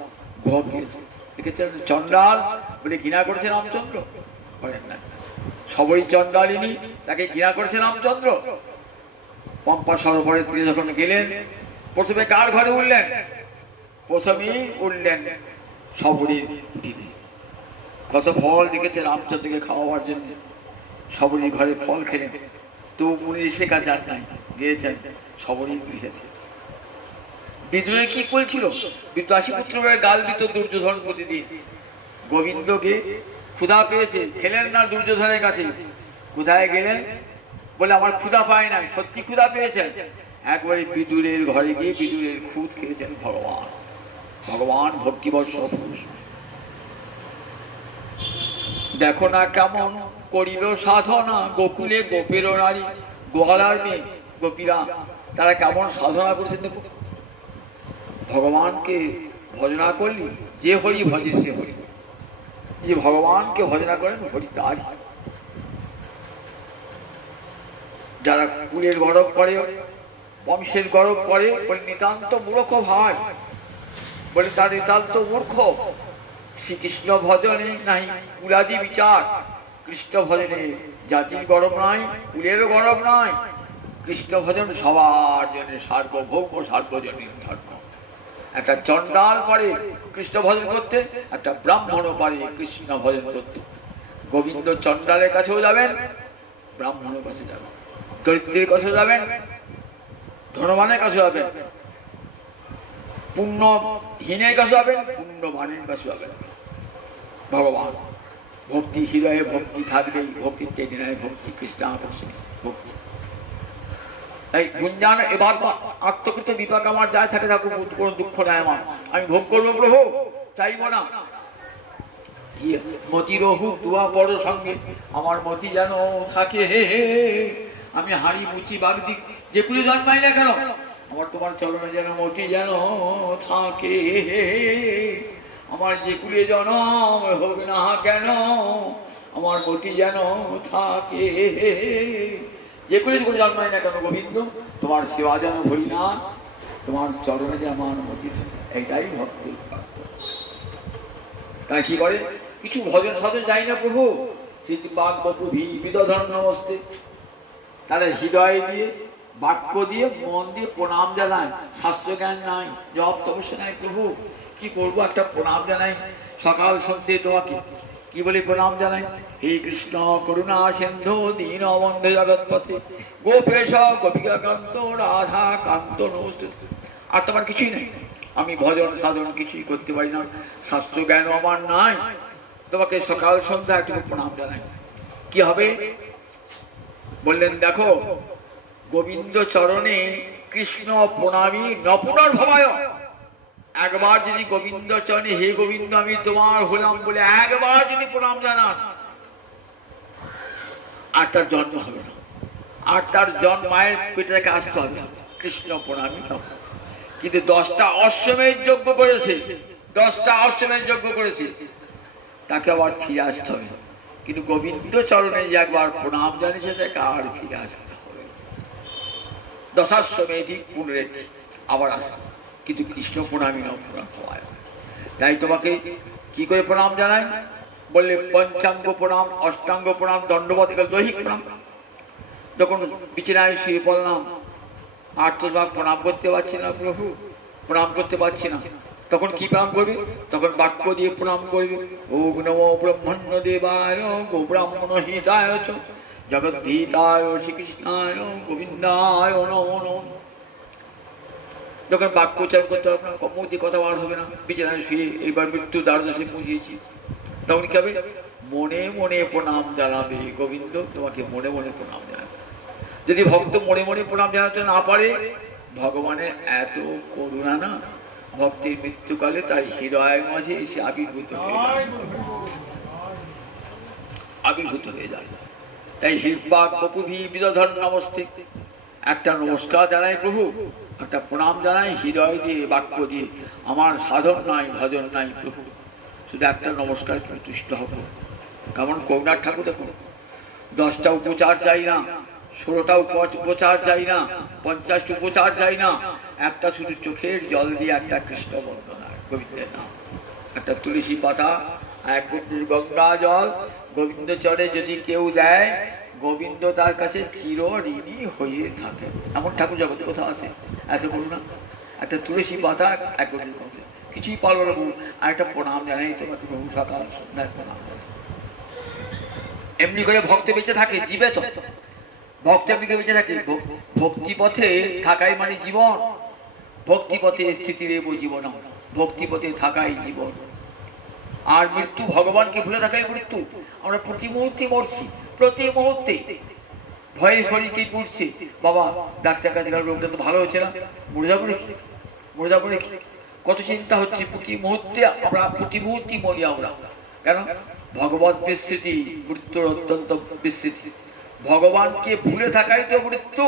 গুহক গিয়েছে, দেখেছেন চণ্ডাল বলে ঘৃণা করেছে রামচন্দ্র, করেন না। সবই চণ্ডালিনী, তাকে ঘৃণা করেছে রামচন্দ্র। পম্পা সরোবরের তীরে যখন গেলেন প্রথমে কার ঘরে উঠলেন, প্রথমেই উঠলেন সবরীর কুটিরে। কত ফল দেখেছে রামচন্দ্রকে খাওয়াবার জন্য, সবরীর ঘরে ফল খেলেন। তো মুনি শেখা যান নাই, গিয়েছেন সবরীর গৃহেতে। বিদ্রোহে কি করেছিল, দাসী পুত্র গাল দিত দুর্যোধন প্রতিদিন। গোবিন্দকে ক্ষুধা পেয়েছে, খেলেন না দুর্যোধনের কাছে। কোথায় গেলেন বলে আমার ক্ষুধা পায় না, সত্যি ক্ষুধা পেয়েছেন। একবারে বিদুরের ঘরে গিয়ে বিদুরের খুদ খেয়েছেন ভগবান। ভগবান ভক্তিবর্ষ পুরুষ। দেখো না কেমন করিল সাধনা গোকুলে গোপের নারী। গোয়ালার মেয়ে গোপীরা তারা কেমন সাধনা করেছেন দেখো। ভগবানকে ভজনা করলি, যে হরি ভজে সে হরি। যে ভগবানকে ভজনা করেন হরি তারই। যারা কুলের গরব করে, বংশের গরব করে, বলে নিতান্ত মূর্খ ভাই, বলে তার নিতান্ত মূর্খ। শ্রীকৃষ্ণ ভজনে নাই কুলাদি বিচার, কৃষ্ণ ভজনে জাতির গরব নাই, কুলেরও গরব নাই। কৃষ্ণ ভজন সবার জন্য সার্বভৌম সার্বজনীন ধর্ম। একটা চণ্ডাল পারে কৃষ্ণ ভজন করতে, একটা ব্রাহ্মণও পারে কৃষ্ণ ভজন করতে। গোবিন্দ চণ্ডালের কাছেও যাবেন, ব্রাহ্মণের কাছে যাবেন, দরিদ্রের কাছে যাবেন, ধনবানের কাছে যাবেন, পুণ্যহীনের কাছে যাবেন, পুণ্যবানের কাছে যাবেন। ভগবান ভক্তি হৃদয়ে ভক্তি থাকবেই, ভক্তির চেতনায় ভক্তি, কৃষ্ণাবশ্যী ভক্তি। তাই গুঞ্জান এবার আত্মকৃত বিপাক আমার যায় থাকে থাকুক, কোনো দুঃখ নাই আমার, আমি ভোগ করবো প্রভু, চাইব না। মতি রহু দুয়া বড় সঙ্গে আমার মতি যেন থাকে, হে হে আমি হাড়ি মুচি বাগদি যে কুলে জন্মাই না কেন, আমার তোমার চরণে যেন মতি যেন থাকে। আমার যে কুলে জন্ম হোক না কেন, আমার মতি যেন থাকে। যে কুলে জন্মাই না কেন গোবিন্দ, তোমার সেবা যেন ভরি না, তোমার চরণে যে আমার মতি থাকে। এইটাই ভক্তের প্রাপ্ত। তাই কি করে, কিছু ভজন সাধন যায় না প্রভু, বাক বপু বিদধর নমস্তে, তারা হৃদয় দিয়ে বাক্য দিয়ে মন দিয়ে প্রণাম জানায়। শাস্ত্র জ্ঞান নাই, জপ তপস্যা নাই, প্রভু কি করবো, একটা প্রণাম জানাই সকাল সন্ধ্যে তোমাকে। কি বলে প্রণাম জানাই, হে কৃষ্ণ করুণা সিন্ধু দীন বন্ধু জগৎপথে গোপেশ গোপিকা কান্ত রাধা কান্ত নমস্তে। আর তোমার কিছুই নেই, আমি ভজন সাধন কিছুই করতে পারি না, শাস্ত্র জ্ঞান আমার নাই, তোমাকে সকাল সন্ধ্যা একটু প্রণাম জানাই। কি হবে বললেন, দেখো গোবিন্দ চরণে কৃষ্ণ প্রণামী নপুনর ভবায়। একবার যদি গোবিন্দ চরণে হে গোবিন্দ আমি তোমার হলাম বলে একবার যদি প্রণাম জানান, আর তার জন্ম হবে না, আর তার জন্ম মায়ের পেটে থেকে আসতে হবে। কৃষ্ণ প্রণামী নপুন। কিন্তু 10টা অশ্বমেধ যজ্ঞ করেছে, 10টা অশ্বমেধ যজ্ঞ করেছে, তাকে আবার ফিরে আসতে হবে। কিন্তু গোবিন্দ চরণে যে একবার প্রণাম জানিয়েছে তাকে আর ফিরে আসতে হবে। 10াশ্বমেধি পুনরেছি আবার আসা, কিন্তু কৃষ্ণ প্রণামী নপুনর ভবায়। তাই তোমাকে কি করে প্রণাম জানাই বললে, পঞ্চাঙ্গ প্রণাম, অষ্টাঙ্গ প্রণাম, দণ্ডবত দৈহিক প্রণাম। যখন বিছানায় শুয়ে পড়লাম আর তোমার প্রণাম করতে পারছি না প্রভু, প্রণাম করতে পারছি না, তখন কি প্রণাম করবে, তখন বাক্য দিয়ে প্রণাম করবে। ওম নমো ব্রহ্মণ্য দেবায় গো ব্রাহ্মণ হিতায় জগদ্ধিতায় শ্রীকৃষ্ণায় গোবিন্দায় নমো নমঃ। যখন বাক্য উচ্চারণ করতে হবে না, মুখ দিয়ে কথা বার হবে না, বিছানায় শুয়ে এইবার মৃত্যু দ্বারদশে পৌঁছেছি, তখন কি হবে, মনে মনে প্রণাম জানাবে গোবিন্দ, তোমাকে মনে মনে প্রণাম জানাবে। যদি ভক্ত মনে মনে প্রণাম জানাতে না পারে, ভগবানের এত করুণা না, ভক্তের মৃত্যুকালে তার হৃদয়ের মাঝে এসে আবির্ভূত হয়ে যায়। তাই হিরবাক বপুভি বিদধর নমস্তে, একটা নমস্কার জানাই প্রভু, একটা প্রণাম জানাই হৃদয় দিয়ে বাক্য দিয়ে। আমার সাধন নাই, ভজন নাই প্রভু, শুধু একটা নমস্কার করে তুষ্ট হব। কেমন করুণার ঠাকুর দেখুন, 10টা উপচার চাই না, 16টা উপচার চাই না, 50টা উপচার চাই না, একটা শুধু চোখের জল দিয়ে একটা কৃষ্ণ বন্দনা, গোবিন্দের নাম, একটা তুলসী পাতা, এক গঙ্গা জল গোবিন্দ চরে যদি কেউ দেয়, গোবিন্দ তার কাছে চির ঋণী হয়ে থাকে। এমন ঠাকুর জগতে কোথাও আছে এত করুণা? একটা তুলসী পাতা, এক কিছুই পারবো না প্রভু, আর একটা প্রণাম জানাই তোমাকে প্রভু, সকাল সন্ধ্যায় প্রণাম জানাই। এমনি করে ভক্ত বেঁচে থাকে, জীবে তো ভক্ত এমনি করে বেঁচে থাকে। ভক্তি পথে থাকাই মানে জীবন, ভক্তি পথে স্থিতি দেব জীবন, ভক্তি পথে থাকাই জীবন। আর মৃত্যু ভগবানকে ভুলে থাকাই মৃত্যু। আমরা প্রতি মুহূর্তে মরছি, প্রতি মুহূর্তে ভয়ে শরীরকেই পড়ছে, বাবা ডাক্তার কাছে গেল, রোগটা তো ভালো হচ্ছে না, মরে যাবো রেখে, মরে যাবো রেখে, কত চিন্তা হচ্ছে প্রতি মুহূর্তে। আমরা প্রতি মুহূর্তেই মরি আমরা, কেন? ভগবত বিস্মৃতি, মৃত্যুর অত্যন্ত বিস্মৃতি। ভগবানকে ভুলে থাকাই তো মৃত্যু।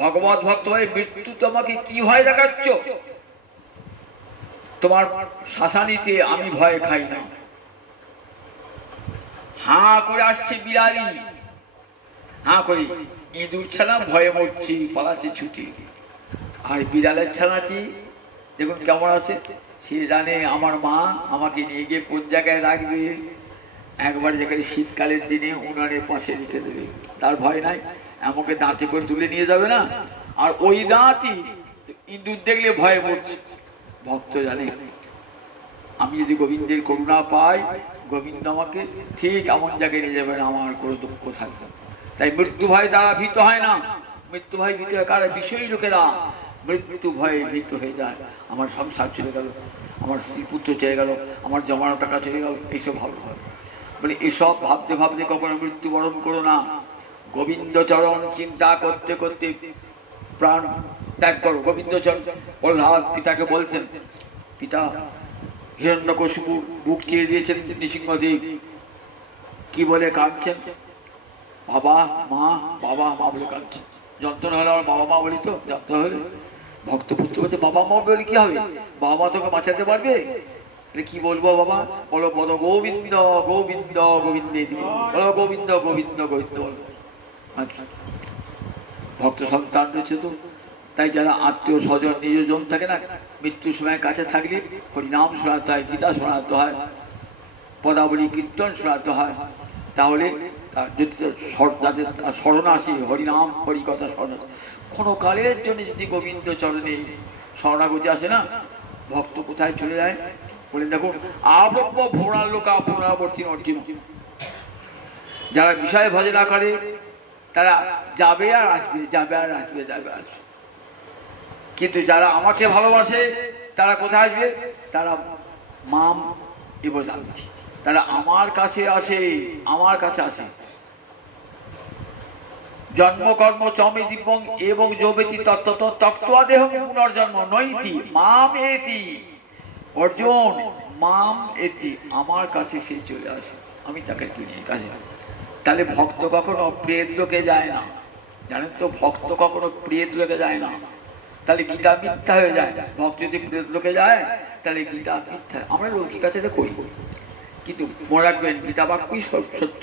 ভগবত ভক্ত হয়ে মৃত্যু তোমাকে কি ভয় দেখাচ্ছ? তোমার শাসানিতে আমি ভয় খাই না। হাঁ করে আসছে বিড়ালি, হাঁ করে, ইঁদুর ছানা ভয়ে মরছি, পালাচ্ছে ছুটি। আর বিড়ালের ছানাটি দেখুন কেমন আছে, সে জানে আমার মা আমাকে নিয়ে গিয়ে কোন জায়গায় রাখবে, একবার যেখানে শীতকালের দিনে উনানের পাশে রেখে দেবে, তার ভয় নাই। আমাকে দাঁতে করে তুলে নিয়ে যাবে না, আর ওই দাঁতই ইঁদুর দেখলে ভয়ে মরছে। ভক্ত জানে আমি যদি গোবিন্দের করুণা পাই, গোবিন্দ আমাকে ঠিক এমন জায়গায় নিয়ে যাবেন, আমার কোনো দুঃখ থাকবে। তাই মৃত্যু ভয় তারা ভীত হয় না। মৃত্যু ভয় ভীত হয় কারা? বিষয়ী লোকেরা মৃত্যু ভয়ে ভীত হয়ে যায়। আমার সংসার চলে গেল, আমার স্ত্রী পুত্র চলে গেল, আমার জমানো টাকা চলে গেল, এইসব ভাবতে হয়। বলে এসব ভাবতে ভাবতে কখনো মৃত্যুবরণ করো না। গোবিন্দ চরণ চিন্তা করতে করতে প্রাণ ত্যাগ করো। গোবিন্দ চরণ প্রহ্লাদ পিতাকে বলছেন, পিতা হিরণ্যকশিপু বুক চিরে দিয়েছেন নৃসিংহদেব, কি বলে কাঁদছেন? বাবা মা, বাবা মা বলে কাঁদছেন। যন্ত্রণা হলে আমার বাবা মা বলি তো, যন্ত্রণা হলে ভক্ত পুত্র বলতে বাবা মা বলে কি হবে? বাবা মা তোকে বাঁচাতে পারবে? কি বলবো বাবা? বলো বলো গোবিন্দ গোবিন্দ গোবিন্দে, বলো গোবিন্দ গোবিন্দ গোবিন্দ বলো। আচ্ছা, ভক্ত সন্তান রয়েছে তো, তাই যারা আত্মীয় স্বজন নিজজন থাকে না, মৃত্যুর সময় কাছে থাকলে হরিনাম শোনাতে হয়, গীতা শোনাতে হয়, পদাবলী কীর্তন শোনাতে হয়। তাহলে তার যদি যাদের স্মরণ আসে, হরিনাম হরিকথা স্মরণ, কোনো কালের জন্য যদি গোবিন্দ চরণে শরণাগতি আসে না, ভক্ত কোথায় চলে যায় বলেন দেখুন, আব্রহ্ম ভোড়ার লোক পুনরাবর্তী অর্জুন। যারা বিষয় ভজনা করে তারা যাবে আর আসবে, যাবে আর আসবে, যাবে আর আসবে। কিন্তু যারা আমাকে ভালোবাসে তারা কোথায় আসবে? তারা মাম এবার জানছি, তারা আমার কাছে আসে, আমার কাছে আসে। জন্মকর্ম চমে দিব্যং এবং যোবেতি তত্ত্বত তক্ত্বা দেহ পুনর্জন্ম নৈতি মাম এতি। অর্জুন মাম এতি, আমার কাছে সে চলে আসে, আমি তাকে কিনে কাছে। তাহলে ভক্ত কখনো প্রেত লোকে যায় না, জানেন তো? ভক্ত কখনো প্রেত লোকে যায় না, তাহলে গীতা মিথ্যা হয়ে যায়। ভক্ত যদি প্রেত লোকে যায় তাহলে গীতা মিথ্যা। আমরা লৌকিক কাছে করি, কিন্তু মনে রাখবেন গীতা বাক্যই সত্য।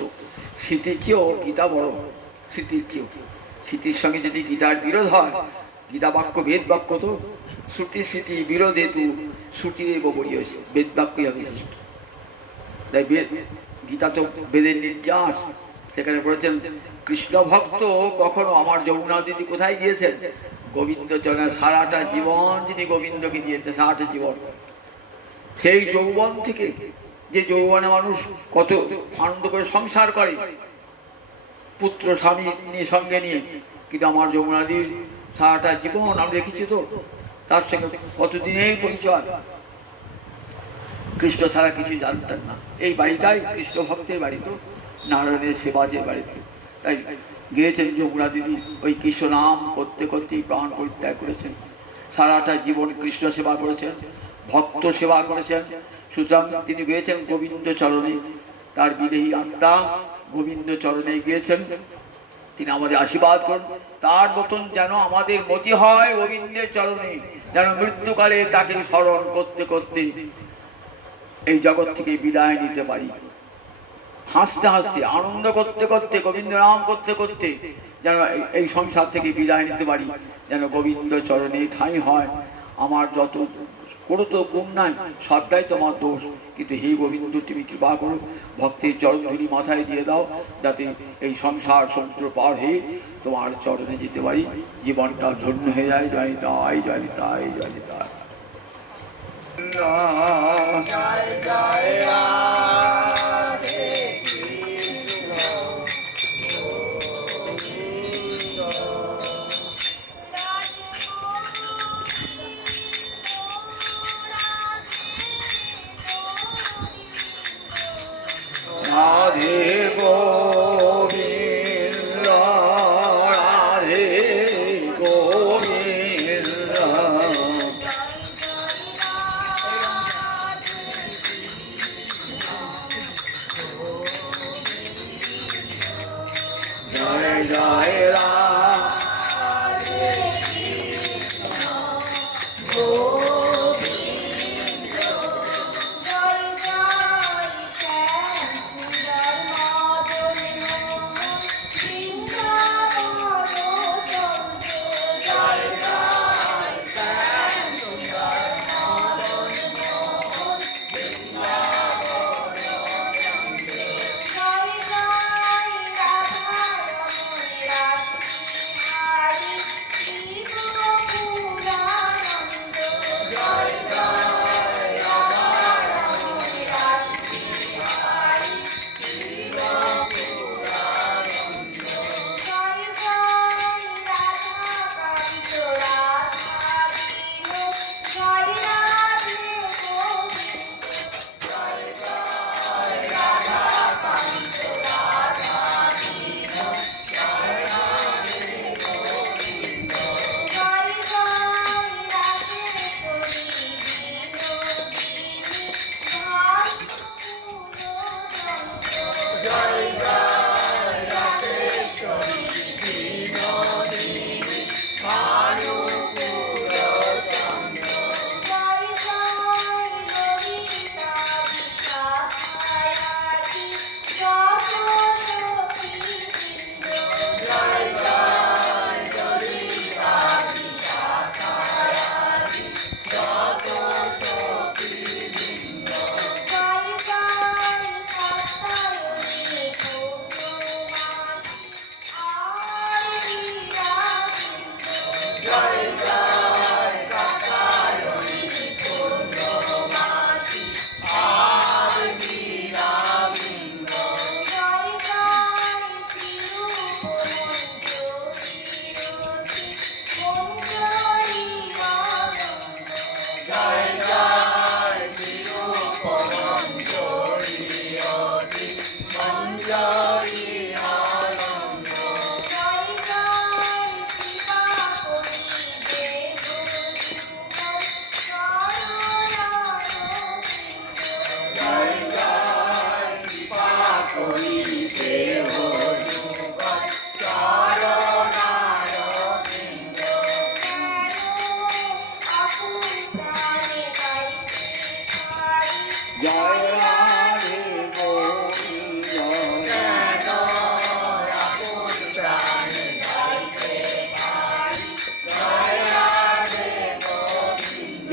স্মৃতির চেয়েও গীতা বড়, স্মৃতির চেয়েও। স্মৃতির সঙ্গে যদি গীতার বিরোধ হয়, গীতা বাক্য বেদ বাক্য তো, শ্রুতি স্মৃতি বিরোধে তু শ্রুতিরেব বলিয়েছে, বেদ বাক্যই হবে শ্রেষ্ঠ। তাই গীতা তো বেদের নির্যাস। সেখানে বলেছেন কৃষ্ণ ভক্ত কখনো, আমার যমুনা দিদি কোথায় গিয়েছেন? গোবিন্দ চরণে সারাটা জীবন যিনি গোবিন্দকে দিয়েছে, সারাটা জীবন। সেই যৌবন থেকে, যে যৌবনে মানুষ কত আনন্দ করে সংসার করে পুত্র স্বামী নিয়ে সঙ্গে নিয়ে, কিন্তু আমার যমুনাদির সারাটা জীবন আমরা দেখেছি তো, তার সঙ্গে কতদিনের পরিচয়। কৃষ্ণ ছাড়া কিছু জানতেন না। এই বাড়িটাই কৃষ্ণ ভক্তের বাড়ি, তো নারায়ণের সেবা যে বাড়িতে। তাই গিয়েছেন যমুনা দিদি, ওই কৃষ্ণ নাম করতে করতেই প্রাণ পরিত্যাগ করেছেন। সারাটা জীবন কৃষ্ণ সেবা করেছেন, ভক্ত সেবা করেছেন। সুতরাং তিনি গিয়েছেন গোবিন্দ চরণে, তার বিদেহী আত্মা গোবিন্দ চরণে গিয়েছেন। তিনি আমাদের আশীর্বাদ করেন, তার মতন যেন আমাদের মতি হয় গোবিন্দের চরণে, যেন মৃত্যুকালে তাকে স্মরণ করতে করতে এই জগৎ থেকে বিদায় নিতে পারি। হাসতে হাসতে, আনন্দ করতে করতে, গোবিন্দ নাম করতে করতে যেন এই সংসার থেকে বিদায় নিতে পারি, যেন গোবিন্দ চরণে ঠাঁই হয়। আমার যত কোনো তো গুণ নাই, সবটাই তোমার দোষ, কিন্তু হে গোবিন্দ তুমি কৃপা করো, ভক্তের চরণধুলি মাথায় দিয়ে দাও, যাতে এই সংসার সমুদ্র পার হয়ে তোমার চরণে যেতে পারি, জীবনটা ধন্য হয়ে যায়। জয় তাই, জয় তাই, জয় তাই। জয় জয় রাধে গোবিন্দ, রাধে গোবিন্দ, জয় জয় রাধে কৃষ্ণ গোবিন্দ, জয় জয় শ্যাম সুন্দর মদন মোহন বৃন্দাবন চন্দ্র, জয় জয় শ্যাম সুন্দর মদন মোহন বৃন্দাবন চন্দ্র, জয় জয় রাধা রমণ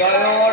জয়